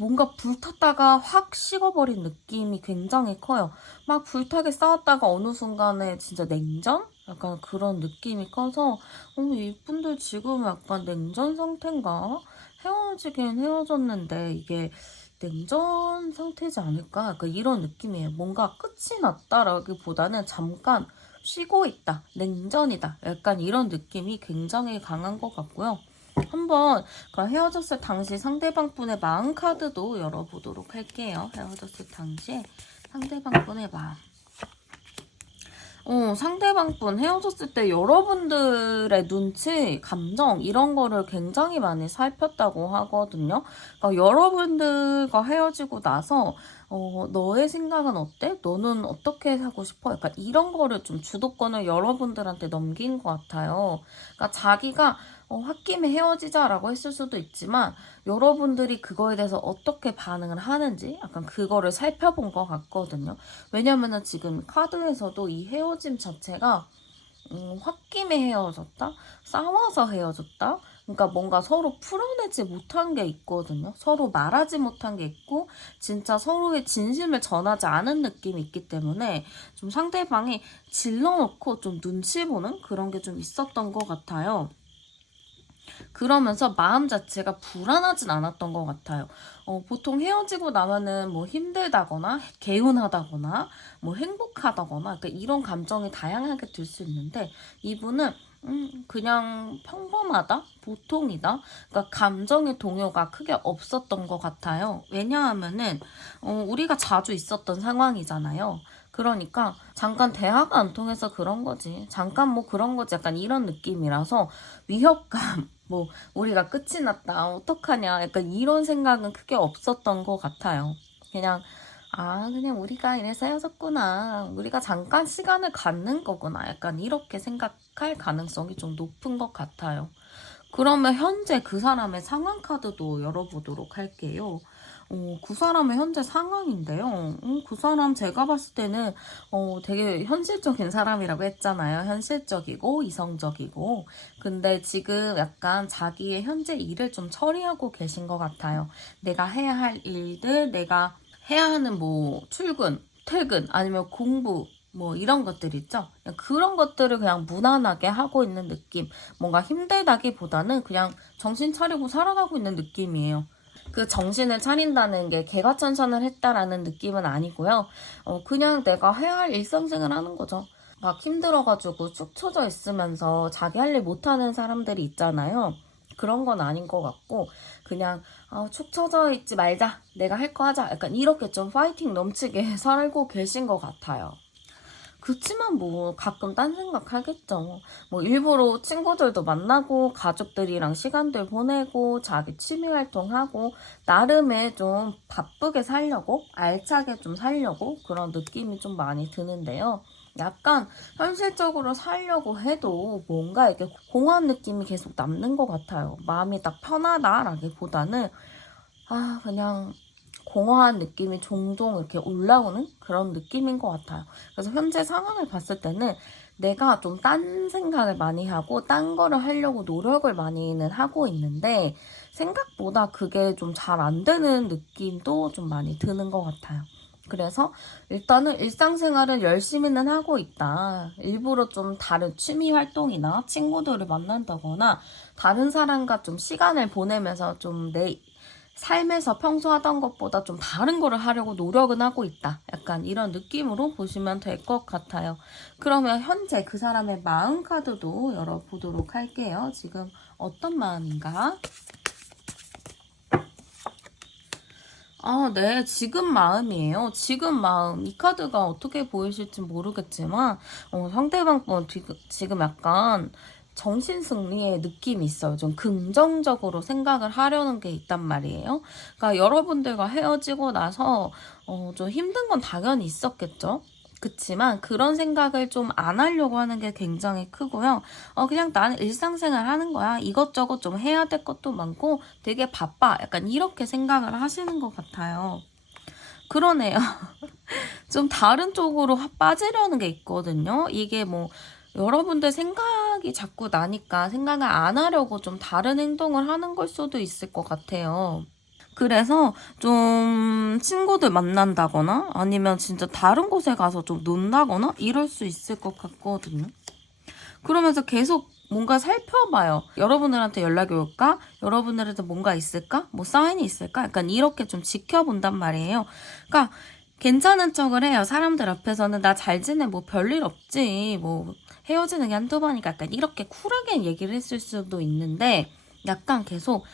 뭔가 불탔다가 확 식어버린 느낌이 굉장히 커요. 막 불타게 싸웠다가 어느 순간에 진짜 냉전? 약간 그런 느낌이 커서 이분들 지금 약간 냉전 상태인가? 헤어지긴 헤어졌는데 이게 냉전 상태지 않을까? 약간 이런 느낌이에요. 뭔가 끝이 났다라기보다는 잠깐 쉬고 있다, 냉전이다. 약간 이런 느낌이 굉장히 강한 것 같고요. 한번 헤어졌을 당시 상대방 분의 마음 카드도 열어보도록 할게요. 헤어졌을 당시에 상대방 분의 마음. 상대방 분 헤어졌을 때 여러분들의 눈치, 감정 이런 거를 굉장히 많이 살폈다고 하거든요. 그러니까 여러분들과 헤어지고 나서 너의 생각은 어때? 너는 어떻게 하고 싶어? 약간 이런 거를 좀 주도권을 여러분들한테 넘긴 것 같아요. 그러니까 자기가 홧김에 헤어지자라고 했을 수도 있지만 여러분들이 그거에 대해서 어떻게 반응을 하는지 약간 그거를 살펴본 것 같거든요. 왜냐면은 지금 카드에서도 이 헤어짐 자체가 홧김에 헤어졌다? 싸워서 헤어졌다? 그러니까 뭔가 서로 풀어내지 못한 게 있거든요. 서로 말하지 못한 게 있고 진짜 서로의 진심을 전하지 않은 느낌이 있기 때문에 좀 상대방이 질러놓고 좀 눈치 보는 그런 게 좀 있었던 것 같아요. 그러면서 마음 자체가 불안하진 않았던 것 같아요. 보통 헤어지고 나면은 뭐 힘들다거나 개운하다거나 뭐 행복하다거나 그러니까 이런 감정이 다양하게 들 수 있는데 이분은 그냥 평범하다? 보통이다? 그러니까 감정의 동요가 크게 없었던 것 같아요. 왜냐하면은 우리가 자주 있었던 상황이잖아요. 그러니까 잠깐 대화가 안 통해서 그런 거지. 잠깐 뭐 그런 거지. 약간 이런 느낌이라서 위협감, 뭐 우리가 끝이 났다. 어떡하냐. 약간 이런 생각은 크게 없었던 것 같아요. 그냥 그냥 우리가 이래서 헤어졌구나. 우리가 잠깐 시간을 갖는 거구나. 약간 이렇게 생각할 가능성이 좀 높은 것 같아요. 그러면 현재 그 사람의 상황 카드도 열어보도록 할게요. 그 사람의 현재 상황인데요. 그 사람 제가 봤을 때는 되게 현실적인 사람이라고 했잖아요. 현실적이고 이성적이고. 근데 지금 약간 자기의 현재 일을 좀 처리하고 계신 것 같아요. 내가 해야 할 일들, 내가 해야 하는 뭐 출근, 퇴근, 아니면 공부, 뭐 이런 것들 있죠. 그런 것들을 그냥 무난하게 하고 있는 느낌. 뭔가 힘들다기보다는 그냥 정신 차리고 살아가고 있는 느낌이에요. 그 정신을 차린다는 게 개과천선을 했다라는 느낌은 아니고요. 그냥 내가 해야 할 일상생활 하는 거죠. 막 힘들어가지고 쭉 처져 있으면서 자기 할 일 못하는 사람들이 있잖아요. 그런 건 아닌 것 같고 그냥 축 처져 있지 말자. 내가 할 거 하자. 약간 이렇게 좀 파이팅 넘치게 살고 계신 것 같아요. 그치만 뭐 가끔 딴 생각 하겠죠. 뭐 일부러 친구들도 만나고 가족들이랑 시간들 보내고 자기 취미 활동하고 나름의 좀 바쁘게 살려고 알차게 좀 살려고 그런 느낌이 좀 많이 드는데요. 약간 현실적으로 살려고 해도 뭔가 이렇게 공허한 느낌이 계속 남는 것 같아요. 마음이 딱 편하다라기보다는 그냥 공허한 느낌이 종종 이렇게 올라오는 그런 느낌인 것 같아요. 그래서 현재 상황을 봤을 때는 내가 좀 딴 생각을 많이 하고 딴 거를 하려고 노력을 많이는 하고 있는데 생각보다 그게 좀 잘 안 되는 느낌도 좀 많이 드는 것 같아요. 그래서 일단은 일상생활을 열심히는 하고 있다. 일부러 좀 다른 취미 활동이나 친구들을 만난다거나 다른 사람과 좀 시간을 보내면서 좀 내 삶에서 평소 하던 것보다 좀 다른 거를 하려고 노력은 하고 있다. 약간 이런 느낌으로 보시면 될 것 같아요. 그러면 현재 그 사람의 마음 카드도 열어보도록 할게요. 지금 어떤 마음인가? 네. 지금 마음이에요. 지금 마음. 이 카드가 어떻게 보이실지 모르겠지만, 상대방 지금 약간 정신승리의 느낌이 있어요. 좀 긍정적으로 생각을 하려는 게 있단 말이에요. 그러니까 여러분들과 헤어지고 나서, 좀 힘든 건 당연히 있었겠죠. 그치만 그런 생각을 좀 안 하려고 하는 게 굉장히 크고요. 그냥 나는 일상생활 하는 거야. 이것저것 좀 해야 될 것도 많고 되게 바빠. 약간 이렇게 생각을 하시는 것 같아요. 그러네요. 좀 다른 쪽으로 빠지려는 게 있거든요. 이게 뭐 여러분들 생각이 자꾸 나니까 생각을 안 하려고 좀 다른 행동을 하는 걸 수도 있을 것 같아요. 그래서 좀 친구들 만난다거나 아니면 진짜 다른 곳에 가서 좀 논다거나 이럴 수 있을 것 같거든요. 그러면서 계속 뭔가 살펴봐요. 여러분들한테 연락이 올까? 여러분들한테 뭔가 있을까? 뭐 사인이 있을까? 약간 이렇게 좀 지켜본단 말이에요. 그러니까 괜찮은 척을 해요. 사람들 앞에서는 나 잘 지내, 뭐 별일 없지, 뭐 헤어지는 게 한두 번이니까 약간 이렇게 쿨하게 얘기를 했을 수도 있는데 약간 계속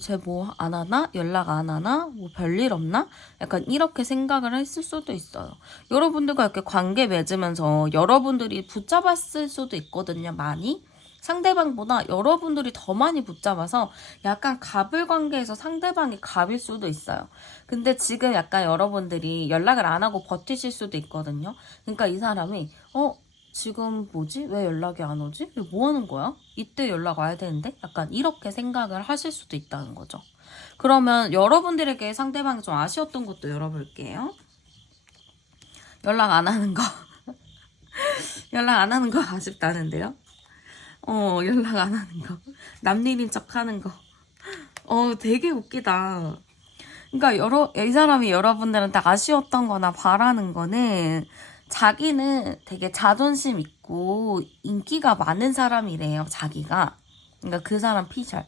쟤 뭐 안 하나? 연락 안 하나? 뭐 별일 없나? 약간 이렇게 생각을 했을 수도 있어요. 여러분들과 이렇게 관계 맺으면서 여러분들이 붙잡았을 수도 있거든요, 많이. 상대방보다 여러분들이 더 많이 붙잡아서 약간 갑을 관계에서 상대방이 갑일 수도 있어요. 근데 지금 약간 여러분들이 연락을 안 하고 버티실 수도 있거든요. 그러니까 이 사람이 지금 뭐지? 왜 연락이 안 오지? 뭐 하는 거야? 이때 연락 와야 되는데? 약간 이렇게 생각을 하실 수도 있다는 거죠. 그러면 여러분들에게 상대방이 좀 아쉬웠던 것도 열어볼게요. 연락 안 하는 거. 연락 안 하는 거 아쉽다는데요? 연락 안 하는 거. 남일인 척 하는 거. 되게 웃기다. 그러니까 이 사람이 여러분들한테 아쉬웠던 거나 바라는 거는 자기는 되게 자존심 있고 인기가 많은 사람이래요, 자기가. 그러니까 그 사람 피셜.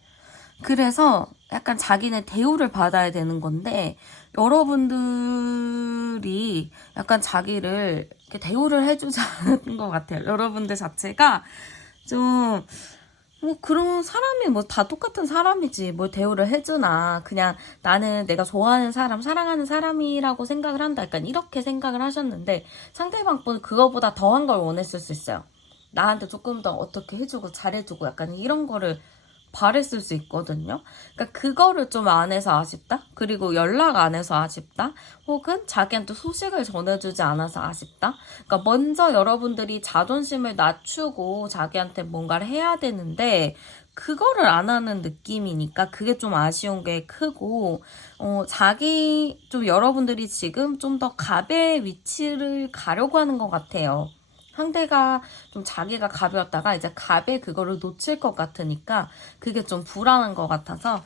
그래서 약간 자기는 대우를 받아야 되는 건데 여러분들이 약간 자기를 이렇게 대우를 해주지 않는 것 같아요. 여러분들 자체가 좀 뭐 그런 사람이 뭐 다 똑같은 사람이지 뭘 대우를 해주나 그냥 나는 내가 좋아하는 사람 사랑하는 사람이라고 생각을 한다 약간 이렇게 생각을 하셨는데 상대방분 그거보다 더한 걸 원했을 수 있어요. 나한테 조금 더 어떻게 해주고 잘해주고 약간 이런 거를 바랬을 수 있거든요. 그러니까 그거를 좀 안 해서 아쉽다. 그리고 연락 안 해서 아쉽다. 혹은 자기한테 소식을 전해주지 않아서 아쉽다. 그러니까 먼저 여러분들이 자존심을 낮추고 자기한테 뭔가를 해야 되는데 그거를 안 하는 느낌이니까 그게 좀 아쉬운 게 크고 자기 좀 여러분들이 지금 좀 더 갑의 위치를 가려고 하는 것 같아요. 상대가 좀 자기가 갑이었다가 이제 갑의 그거를 놓칠 것 같으니까 그게 좀 불안한 것 같아서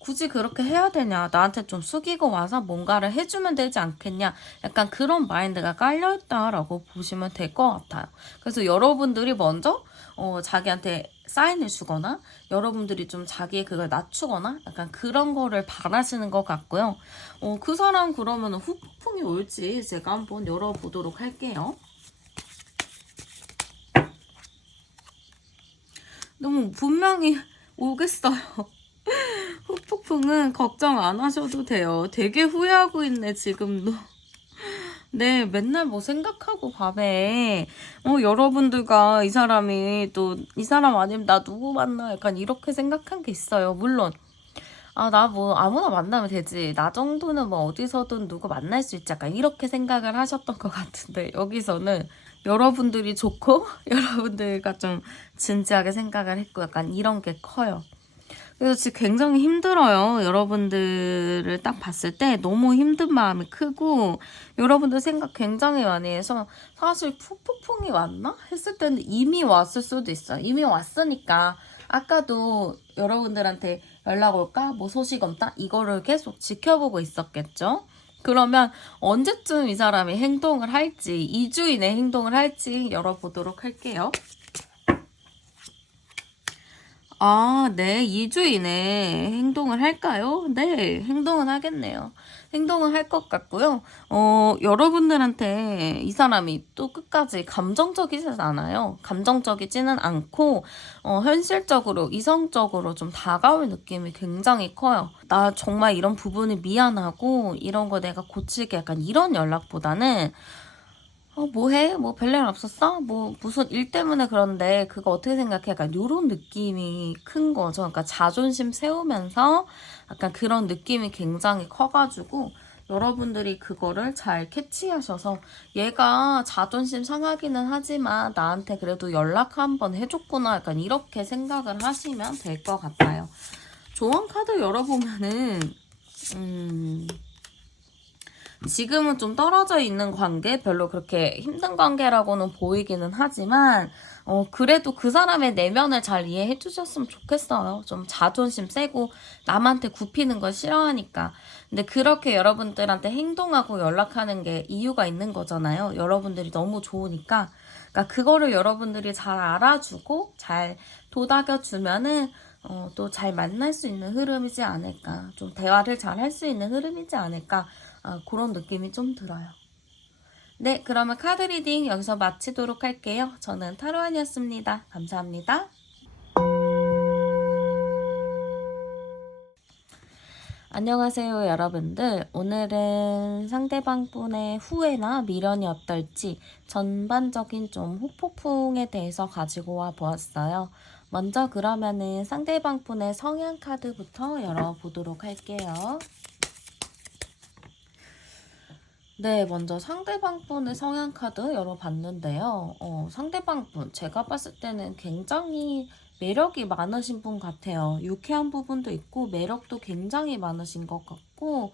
굳이 그렇게 해야 되냐 나한테 좀 숙이고 와서 뭔가를 해주면 되지 않겠냐 약간 그런 마인드가 깔려있다라고 보시면 될 것 같아요. 그래서 여러분들이 먼저 자기한테 사인을 주거나 여러분들이 좀 자기의 그걸 낮추거나 약간 그런 거를 바라시는 것 같고요. 그 사람 그러면 후폭풍이 올지 제가 한번 열어보도록 할게요. 너무 분명히 오겠어요. 후폭풍은 걱정 안 하셔도 돼요. 되게 후회하고 있네, 지금도. 네, 맨날 뭐 생각하고 밤에, 여러분들과 이 사람이 또, 이 사람 아니면 나 누구 만나? 약간 이렇게 생각한 게 있어요. 물론. 나 뭐 아무나 만나면 되지. 나 정도는 뭐 어디서든 누구 만날 수 있지. 약간 이렇게 생각을 하셨던 것 같은데, 여기서는 여러분들이 좋고, 여러분들과 좀 진지하게 생각을 했고, 약간 이런 게 커요. 그래서 지금 굉장히 힘들어요. 여러분들을 딱 봤을 때 너무 힘든 마음이 크고 여러분들 생각 굉장히 많이 해서 사실 푸폭풍이 왔나? 했을 때는 이미 왔을 수도 있어요. 이미 왔으니까 아까도 여러분들한테 연락 올까? 뭐 소식 없다? 이거를 계속 지켜보고 있었겠죠? 그러면 언제쯤 이 사람이 행동을 할지, 2주 이내 행동을 할지 열어보도록 할게요. 아, 네. 2주 이내에 행동을 할까요? 네, 행동은 하겠네요. 행동을 할 것 같고요. 여러분들한테 이 사람이 또 끝까지 감정적이지 않아요. 감정적이지는 않고, 현실적으로, 이성적으로 좀 다가올 느낌이 굉장히 커요. 나 정말 이런 부분이 미안하고, 이런 거 내가 고칠게 약간 이런 연락보다는, 뭐 해? 뭐 별일 없었어? 뭐 무슨 일 때문에 그런데 그거 어떻게 생각해? 약간 요런 느낌이 큰 거죠. 그러니까 자존심 세우면서 약간 그런 느낌이 굉장히 커가지고 여러분들이 그거를 잘 캐치하셔서 얘가 자존심 상하기는 하지만 나한테 그래도 연락 한번 해줬구나 약간 이렇게 생각을 하시면 될 것 같아요. 조언 카드 열어보면은 지금은 좀 떨어져 있는 관계, 별로 그렇게 힘든 관계라고는 보이기는 하지만, 그래도 그 사람의 내면을 잘 이해해 주셨으면 좋겠어요. 좀 자존심 세고, 남한테 굽히는 걸 싫어하니까. 근데 그렇게 여러분들한테 행동하고 연락하는 게 이유가 있는 거잖아요. 여러분들이 너무 좋으니까. 그러니까 그거를 여러분들이 잘 알아주고, 잘 도닥여주면은, 또 잘 만날 수 있는 흐름이지 않을까. 좀 대화를 잘 할 수 있는 흐름이지 않을까. 그런 느낌이 좀 들어요. 네, 그러면 카드 리딩 여기서 마치도록 할게요. 저는 타로안이었습니다. 감사합니다. 안녕하세요, 여러분들. 오늘은 상대방 분의 후회나 미련이 어떨지 전반적인 좀 후폭풍에 대해서 가지고 와 보았어요. 먼저 그러면은 상대방 분의 성향 카드부터 열어보도록 할게요. 네, 먼저 상대방 분의 성향 카드 열어봤는데요. 상대방 분, 제가 봤을 때는 굉장히 매력이 많으신 분 같아요. 유쾌한 부분도 있고, 매력도 굉장히 많으신 것 같고,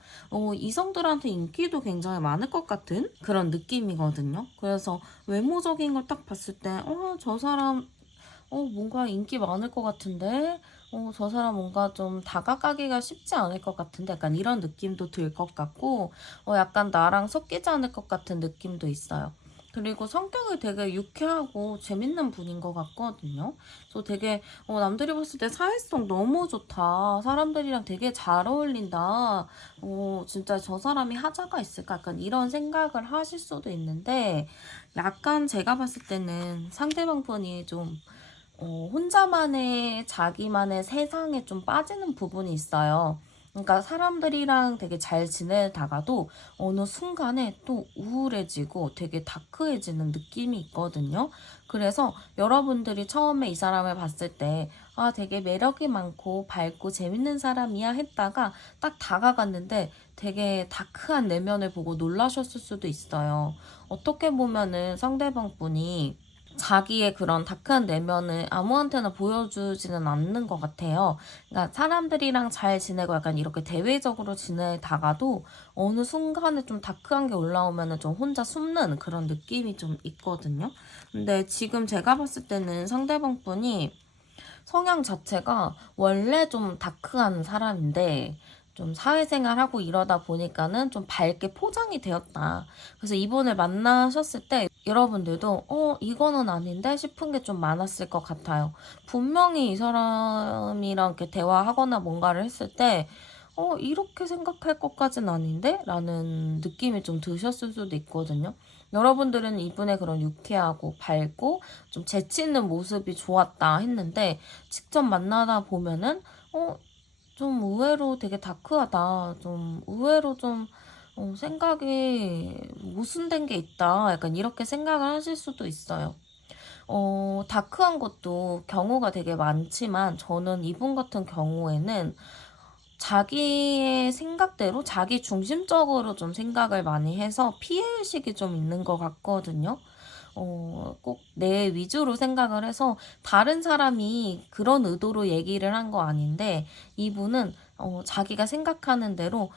이성들한테 인기도 굉장히 많을 것 같은 그런 느낌이거든요. 그래서 외모적인 걸 딱 봤을 때, 저 사람 뭔가 인기 많을 것 같은데, 저 사람 뭔가 좀 다가가기가 쉽지 않을 것 같은데, 약간 이런 느낌도 들 것 같고, 약간 나랑 섞이지 않을 것 같은 느낌도 있어요. 그리고 성격이 되게 유쾌하고 재밌는 분인 것 같거든요. 그래서 되게, 남들이 봤을 때 사회성 너무 좋다. 사람들이랑 되게 잘 어울린다. 진짜 저 사람이 하자가 있을까? 약간 이런 생각을 하실 수도 있는데, 약간 제가 봤을 때는 상대방 분이 좀 혼자만의 자기만의 세상에 좀 빠지는 부분이 있어요. 그러니까 사람들이랑 되게 잘 지내다가도 어느 순간에 또 우울해지고 되게 다크해지는 느낌이 있거든요. 그래서 여러분들이 처음에 이 사람을 봤을 때, 되게 매력이 많고 밝고 재밌는 사람이야 했다가 딱 다가갔는데 되게 다크한 내면을 보고 놀라셨을 수도 있어요. 어떻게 보면은 상대방 분이 자기의 그런 다크한 내면을 아무한테나 보여주지는 않는 것 같아요. 그러니까 사람들이랑 잘 지내고 약간 이렇게 대외적으로 지내다가도 어느 순간에 좀 다크한 게 올라오면 좀 혼자 숨는 그런 느낌이 좀 있거든요. 근데 지금 제가 봤을 때는 상대방 분이 성향 자체가 원래 좀 다크한 사람인데 좀 사회생활하고 이러다 보니까는 좀 밝게 포장이 되었다. 그래서 이분을 만나셨을 때 여러분들도 이거는 아닌데 싶은 게 좀 많았을 것 같아요. 분명히 이 사람이랑 이렇게 대화하거나 뭔가를 했을 때 이렇게 생각할 것까진 아닌데? 라는 느낌이 좀 드셨을 수도 있거든요. 여러분들은 이분의 그런 유쾌하고 밝고 좀 재치 있는 모습이 좋았다 했는데 직접 만나다 보면은 좀 의외로 되게 다크하다. 좀 의외로 좀 생각이 모순된 게 있다. 약간 이렇게 생각을 하실 수도 있어요. 다크한 것도 경우가 되게 많지만 저는 이분 같은 경우에는 자기의 생각대로 자기 중심적으로 좀 생각을 많이 해서 피해의식이 좀 있는 것 같거든요. 꼭 내 위주로 생각을 해서 다른 사람이 그런 의도로 얘기를 한 거 아닌데 이분은 자기가 생각하는 대로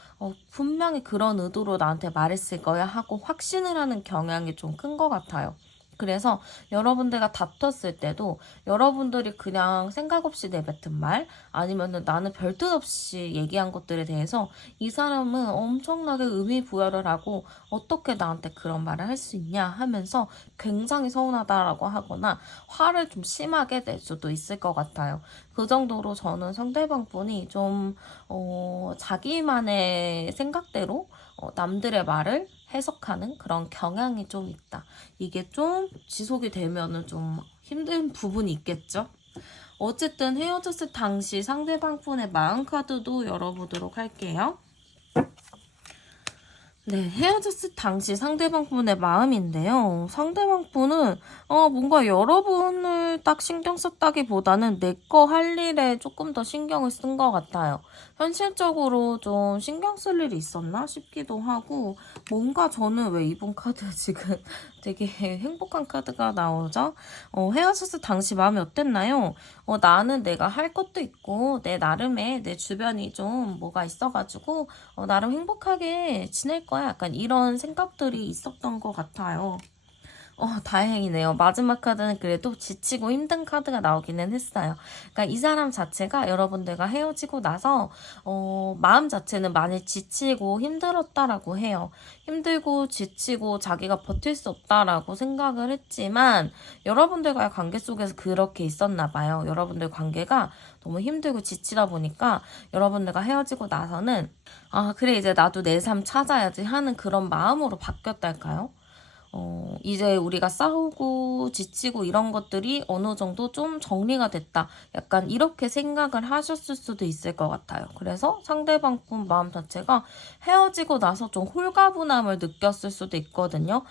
분명히 그런 의도로 나한테 말했을 거야 하고 확신을 하는 경향이 좀 큰 것 같아요. 그래서 여러분들과 다퉜을 때도 여러분들이 그냥 생각 없이 내뱉은 말 아니면은 나는 별뜻 없이 얘기한 것들에 대해서 이 사람은 엄청나게 의미 부여를 하고 어떻게 나한테 그런 말을 할 수 있냐 하면서 굉장히 서운하다라고 하거나 화를 좀 심하게 낼 수도 있을 것 같아요. 그 정도로 저는 상대방 분이 좀 자기만의 생각대로 남들의 말을 해석하는 그런 경향이 좀 있다. 이게 좀 지속이 되면은 좀 힘든 부분이 있겠죠? 어쨌든 헤어졌을 당시 상대방 분의 마음 카드도 열어보도록 할게요. 네, 헤어졌을 당시 상대방 분의 마음인데요. 상대방 분은 뭔가 여러분을 딱 신경 썼다기보다는 내 거 할 일에 조금 더 신경을 쓴 것 같아요. 현실적으로 좀 신경 쓸 일이 있었나 싶기도 하고 뭔가 저는 왜 이번 카드 지금 되게 행복한 카드가 나오죠? 헤어졌을 당시 마음이 어땠나요? 나는 내가 할 것도 있고 내 나름의 내 주변이 좀 뭐가 있어가지고 나름 행복하게 지낼 거야. 약간 이런 생각들이 있었던 것 같아요. 다행이네요. 마지막 카드는 그래도 지치고 힘든 카드가 나오기는 했어요. 그러니까 이 사람 자체가 여러분들과 헤어지고 나서 마음 자체는 많이 지치고 힘들었다라고 해요. 힘들고 지치고 자기가 버틸 수 없다라고 생각을 했지만 여러분들과의 관계 속에서 그렇게 있었나 봐요. 여러분들 관계가 너무 힘들고 지치다 보니까 여러분들과 헤어지고 나서는 그래 이제 나도 내 삶 찾아야지 하는 그런 마음으로 바뀌었달까요? 이제 우리가 싸우고 지치고 이런 것들이 어느 정도 좀 정리가 됐다. 약간 이렇게 생각을 하셨을 수도 있을 것 같아요. 그래서 상대방 분 마음 자체가 헤어지고 나서 좀 홀가분함을 느꼈을 수도 있거든요.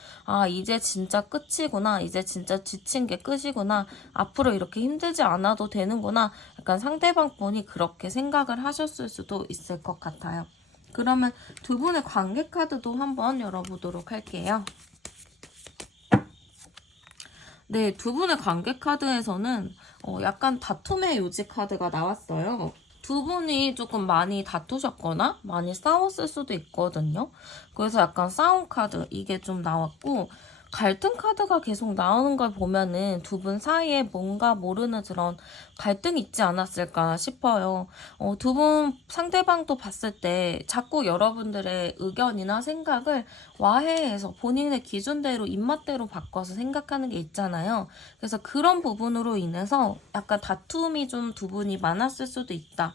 이제 진짜 끝이구나. 이제 진짜 지친 게 끝이구나. 앞으로 이렇게 힘들지 않아도 되는구나. 약간 상대방 분이 그렇게 생각을 하셨을 수도 있을 것 같아요. 그러면 두 분의 관계 카드도 한번 열어보도록 할게요. 네, 두 분의 관계 카드에서는 약간 다툼의 요지 카드가 나왔어요. 두 분이 조금 많이 다투셨거나 많이 싸웠을 수도 있거든요. 그래서 약간 싸움 카드 이게 좀 나왔고 갈등 카드가 계속 나오는 걸 보면은 두 분 사이에 뭔가 모르는 그런 갈등이 있지 않았을까 싶어요. 두 분 상대방도 봤을 때 자꾸 여러분들의 의견이나 생각을 와해해서 본인의 기준대로 입맛대로 바꿔서 생각하는 게 있잖아요. 그래서 그런 부분으로 인해서 약간 다툼이 좀 두 분이 많았을 수도 있다.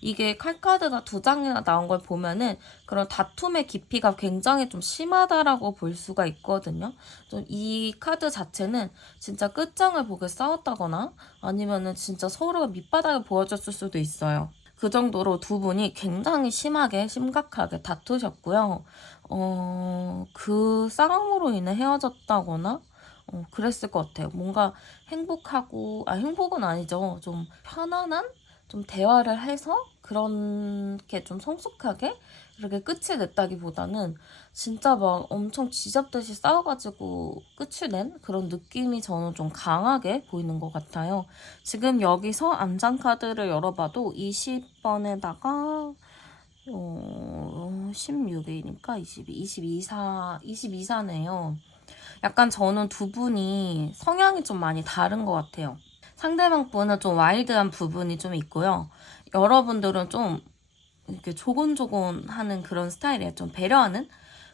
이게 칼카드가 두 장이나 나온 걸 보면은 그런 다툼의 깊이가 굉장히 좀 심하다라고 볼 수가 있거든요. 좀 이 카드 자체는 진짜 끝장을 보게 싸웠다거나 아니면은 진짜 서로가 밑바닥을 보여줬을 수도 있어요. 그 정도로 두 분이 굉장히 심하게 심각하게 다투셨고요. 그 싸움으로 인해 헤어졌다거나 그랬을 것 같아요. 뭔가 행복하고, 행복은 아니죠. 좀 편안한? 좀 대화를 해서 그렇게 좀 성숙하게 이렇게 끝이 냈다기보다는 진짜 막 엄청 쥐잡듯이 싸워가지고 끝을 낸 그런 느낌이 저는 좀 강하게 보이는 것 같아요. 지금 여기서 암장 카드를 열어봐도 20번에다가 16이니까 22사네요. 약간 저는 두 분이 성향이 좀 많이 다른 것 같아요. 상대방 분은 좀 와일드한 부분이 좀 있고요. 여러분들은 좀 이렇게 조곤조곤하는 그런 스타일이에요. 좀 배려하는?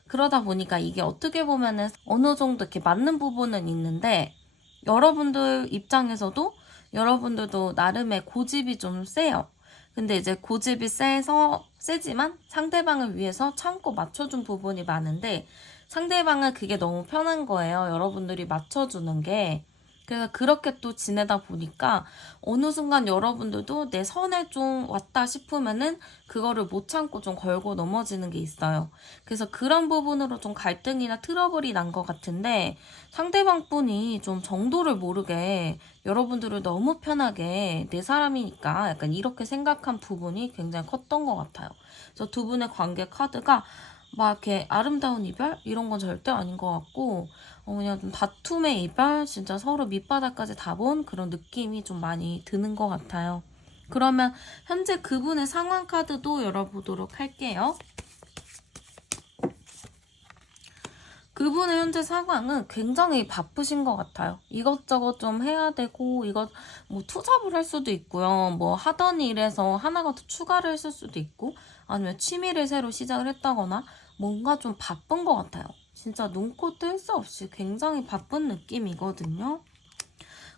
그러다 보니까 이게 어떻게 보면은 어느 정도 이렇게 맞는 부분은 있는데 여러분들 입장에서도 여러분들도 나름의 고집이 좀 세요. 근데 이제 고집이 세지만 상대방을 위해서 참고 맞춰준 부분이 많은데 상대방은 그게 너무 편한 거예요. 여러분들이 맞춰주는 게. 그래서 그렇게 또 지내다 보니까 어느 순간 여러분들도 내 선에 좀 왔다 싶으면은 그거를 못 참고 좀 걸고 넘어지는 게 있어요. 그래서 그런 부분으로 좀 갈등이나 트러블이 난 것 같은데 상대방 분이 좀 정도를 모르게 여러분들을 너무 편하게 내 사람이니까 약간 이렇게 생각한 부분이 굉장히 컸던 것 같아요. 그래서 두 분의 관계 카드가 막 이렇게 아름다운 이별? 이런 건 절대 아닌 것 같고, 그냥 좀 다툼의 이별? 진짜 서로 밑바닥까지 다 본 그런 느낌이 좀 많이 드는 것 같아요. 그러면 현재 그분의 상황 카드도 열어보도록 할게요. 그분의 현재 상황은 굉장히 바쁘신 것 같아요. 이것저것 좀 해야 되고, 이것 뭐 투잡을 할 수도 있고요. 뭐 하던 일에서 하나가 더 추가를 했을 수도 있고, 아니면 취미를 새로 시작을 했다거나, 뭔가 좀 바쁜 것 같아요. 진짜 눈코 뜰 새 없이 굉장히 바쁜 느낌이거든요.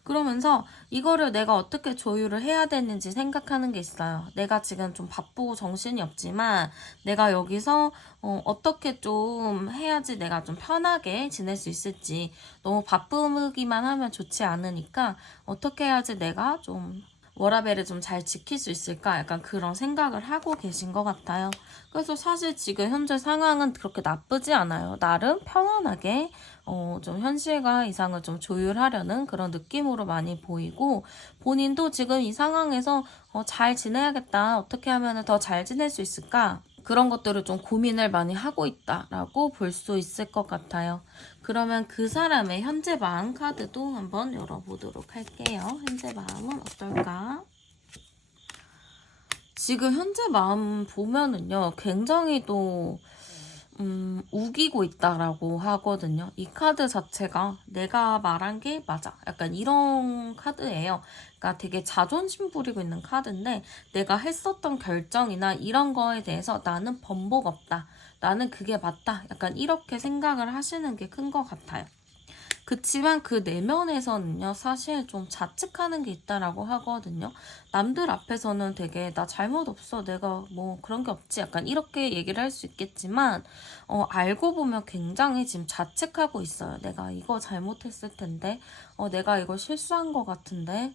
그러면서 이거를 내가 어떻게 조율을 해야 되는지 생각하는 게 있어요. 내가 지금 좀 바쁘고 정신이 없지만 내가 여기서 어떻게 좀 해야지 내가 좀 편하게 지낼 수 있을지, 너무 바쁘기만 하면 좋지 않으니까 어떻게 해야지 내가 좀 워라밸을 좀 잘 지킬 수 있을까? 약간 그런 생각을 하고 계신 것 같아요. 그래서 사실 지금 현재 상황은 그렇게 나쁘지 않아요. 나름 편안하게 좀 현실과 이상을 좀 조율하려는 그런 느낌으로 많이 보이고, 본인도 지금 이 상황에서 잘 지내야겠다. 어떻게 하면 더 잘 지낼 수 있을까? 그런 것들을 좀 고민을 많이 하고 있다라고 볼 수 있을 것 같아요. 그러면 그 사람의 현재 마음 카드도 한번 열어보도록 할게요. 현재 마음은 어떨까? 지금 현재 마음 보면은요, 굉장히 또 우기고 있다라고 하거든요. 이 카드 자체가 내가 말한 게 맞아, 약간 이런 카드예요. 그러니까 되게 자존심 부리고 있는 카드인데, 내가 했었던 결정이나 이런 거에 대해서 나는 번복 없다, 나는 그게 맞다, 약간 이렇게 생각을 하시는 게 큰 것 같아요. 그치만 그 내면에서는요, 사실 좀 자책하는 게 있다라고 하거든요. 남들 앞에서는 되게 나 잘못 없어, 내가 뭐 그런 게 없지, 약간 이렇게 얘기를 할 수 있겠지만, 알고 보면 굉장히 지금 자책하고 있어요. 내가 이거 잘못했을 텐데, 내가 이거 실수한 것 같은데,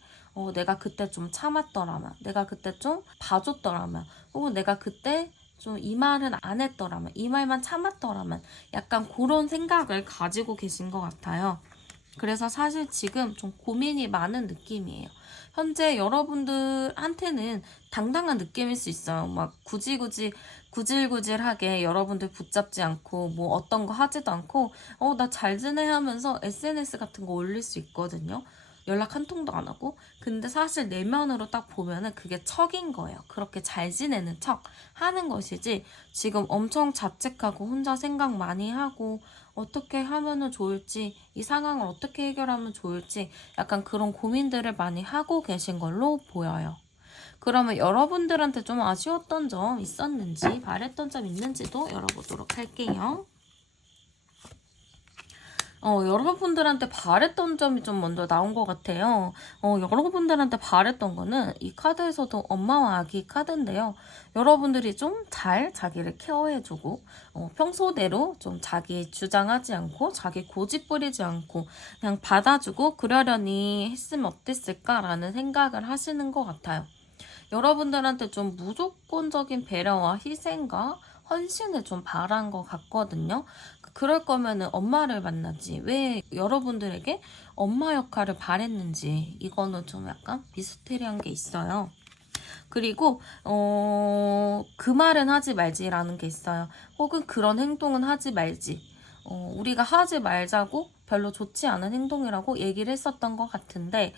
내가 그때 좀 참았더라면, 내가 그때 좀 봐줬더라면, 혹은 내가 그때 좀 이 말은 안 했더라면, 이 말만 참았더라면, 약간 그런 생각을 가지고 계신 것 같아요. 그래서 사실 지금 좀 고민이 많은 느낌이에요. 현재 여러분들한테는 당당한 느낌일 수 있어요. 막 구질구질하게 여러분들 붙잡지 않고, 뭐 어떤 거 하지도 않고, 나 잘 지내 하면서 SNS 같은 거 올릴 수 있거든요. 연락 한 통도 안 하고. 근데 사실 내면으로 딱 보면은 그게 척인 거예요. 그렇게 잘 지내는 척 하는 것이지, 지금 엄청 자책하고 혼자 생각 많이 하고, 어떻게 하면은 좋을지, 이 상황을 어떻게 해결하면 좋을지, 약간 그런 고민들을 많이 하고 계신 걸로 보여요. 그러면 여러분들한테 좀 아쉬웠던 점 있었는지, 바랬던 점 있는지도 열어보도록 할게요. 여러분들한테 바랬던 점이 좀 먼저 나온 것 같아요. 여러분들한테 바랬던 거는 이 카드에서도 엄마와 아기 카드인데요. 여러분들이 좀 잘 자기를 케어해주고, 평소대로 좀 자기 주장하지 않고, 자기 고집 부리지 않고, 그냥 받아주고 그러려니 했으면 어땠을까라는 생각을 하시는 것 같아요. 여러분들한테 좀 무조건적인 배려와 희생과 헌신을 좀 바란 것 같거든요. 그럴 거면은 엄마를 만나지, 왜 여러분들에게 엄마 역할을 바랬는지, 이거는 좀 약간 미스테리한 게 있어요. 그리고 그 말은 하지 말지라는 게 있어요. 혹은 그런 행동은 하지 말지. 우리가 하지 말자고 별로 좋지 않은 행동이라고 얘기를 했었던 것 같은데,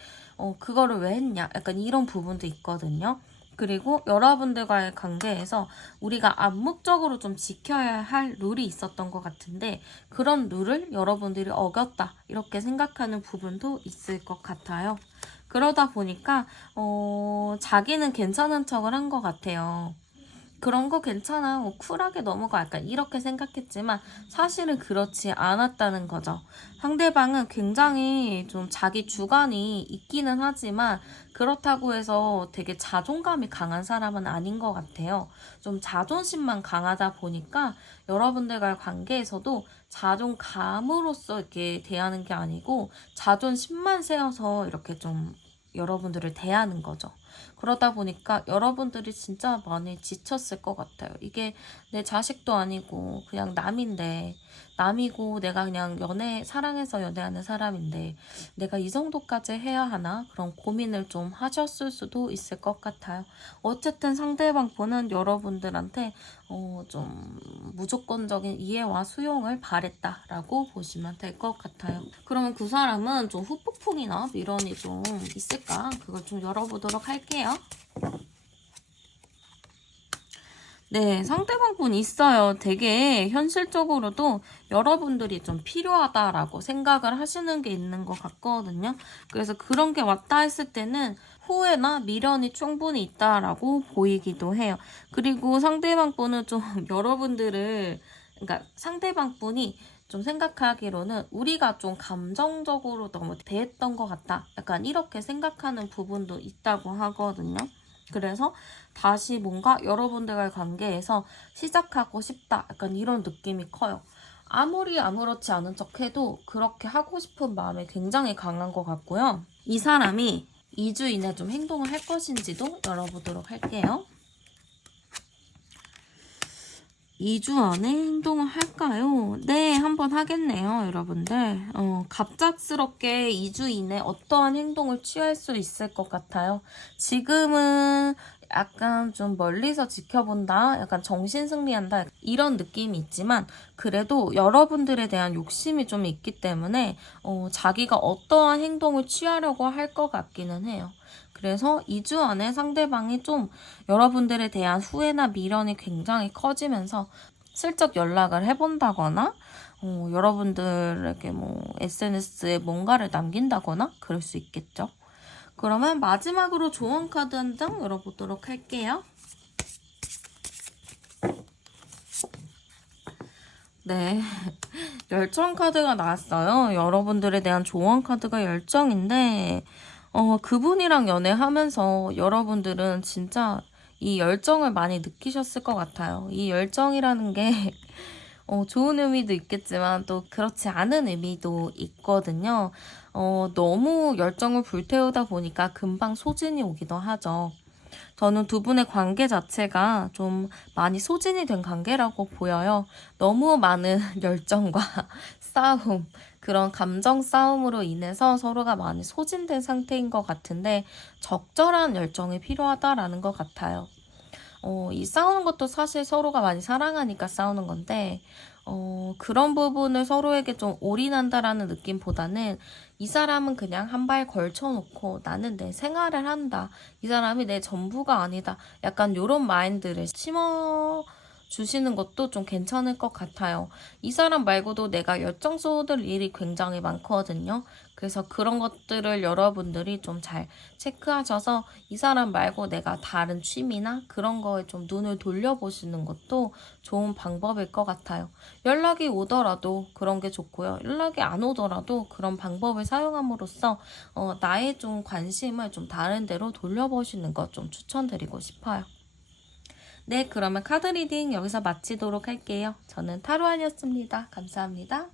그거를 왜 했냐, 약간 이런 부분도 있거든요. 그리고 여러분들과의 관계에서 우리가 암묵적으로 좀 지켜야 할 룰이 있었던 것 같은데, 그런 룰을 여러분들이 어겼다, 이렇게 생각하는 부분도 있을 것 같아요. 그러다 보니까 자기는 괜찮은 척을 한 것 같아요. 그런 거 괜찮아, 뭐 쿨하게 넘어가, 약간 이렇게 생각했지만 사실은 그렇지 않았다는 거죠. 상대방은 굉장히 좀 자기 주관이 있기는 하지만, 그렇다고 해서 되게 자존감이 강한 사람은 아닌 것 같아요. 좀 자존심만 강하다 보니까 여러분들과의 관계에서도 자존감으로서 이렇게 대하는 게 아니고, 자존심만 세워서 이렇게 좀 여러분들을 대하는 거죠. 그러다 보니까 여러분들이 진짜 많이 지쳤을 것 같아요. 이게 내 자식도 아니고 그냥 남이고 내가 그냥 사랑해서 연애하는 사람인데 내가 이 정도까지 해야 하나? 그런 고민을 좀 하셨을 수도 있을 것 같아요. 어쨌든 상대방 분은 여러분들한테 좀 무조건적인 이해와 수용을 바랬다라고 보시면 될 것 같아요. 그러면 그 사람은 좀 후폭풍이나 미련이 좀 있을까? 그걸 좀 열어보도록 할게요. 네, 상대방 분 있어요. 되게 현실적으로도 여러분들이 좀 필요하다라고 생각을 하시는 게 있는 것 같거든요. 그래서 그런 게 왔다 했을 때는 후회나 미련이 충분히 있다라고 보이기도 해요. 그리고 상대방 분은 좀 그러니까 상대방 분이 좀 생각하기로는 우리가 좀 감정적으로 너무 대했던 것 같다. 약간 이렇게 생각하는 부분도 있다고 하거든요. 그래서 다시 뭔가 여러분들과의 관계에서 시작하고 싶다. 약간 이런 느낌이 커요. 아무리 아무렇지 않은 척 해도 그렇게 하고 싶은 마음이 굉장히 강한 것 같고요. 이 사람이 2주 이내 좀 행동을 할 것인지도 열어보도록 할게요. 2주 안에 행동을 할까요? 네, 한번 하겠네요, 여러분들. 갑작스럽게 2주 이내 어떠한 행동을 취할 수 있을 것 같아요. 지금은 약간 좀 멀리서 지켜본다, 약간 정신승리한다, 이런 느낌이 있지만, 그래도 여러분들에 대한 욕심이 좀 있기 때문에, 자기가 어떠한 행동을 취하려고 할 것 같기는 해요. 그래서 2주 안에 상대방이 좀 여러분들에 대한 후회나 미련이 굉장히 커지면서 슬쩍 연락을 해본다거나 여러분들에게 뭐 SNS에 뭔가를 남긴다거나 그럴 수 있겠죠. 그러면 마지막으로 조언 카드 한 장 열어보도록 할게요. 네, 열정 카드가 나왔어요. 여러분들에 대한 조언 카드가 열정인데 그분이랑 연애하면서 여러분들은 진짜 이 열정을 많이 느끼셨을 것 같아요. 이 열정이라는 게 좋은 의미도 있겠지만 또 그렇지 않은 의미도 있거든요. 너무 열정을 불태우다 보니까 금방 소진이 오기도 하죠. 저는 두 분의 관계 자체가 좀 많이 소진이 된 관계라고 보여요. 너무 많은 열정과 싸움, 그런 감정 싸움으로 인해서 서로가 많이 소진된 상태인 것 같은데 적절한 열정이 필요하다라는 것 같아요. 이 싸우는 것도 사실 서로가 많이 사랑하니까 싸우는 건데, 그런 부분을 서로에게 좀 올인한다라는 느낌보다는 이 사람은 그냥 한 발 걸쳐놓고 나는 내 생활을 한다. 이 사람이 내 전부가 아니다. 약간 이런 마인드를 심어 주시는 것도 좀 괜찮을 것 같아요. 이 사람 말고도 내가 열정 쏟을 일이 굉장히 많거든요. 그래서 그런 것들을 여러분들이 좀 잘 체크하셔서 이 사람 말고 내가 다른 취미나 그런 거에 좀 눈을 돌려보시는 것도 좋은 방법일 것 같아요. 연락이 오더라도 그런 게 좋고요. 연락이 안 오더라도 그런 방법을 사용함으로써 나의 좀 관심을 좀 다른 데로 돌려보시는 것 좀 추천드리고 싶어요. 네, 그러면 카드 리딩 여기서 마치도록 할게요. 저는 타로안이었습니다. 감사합니다.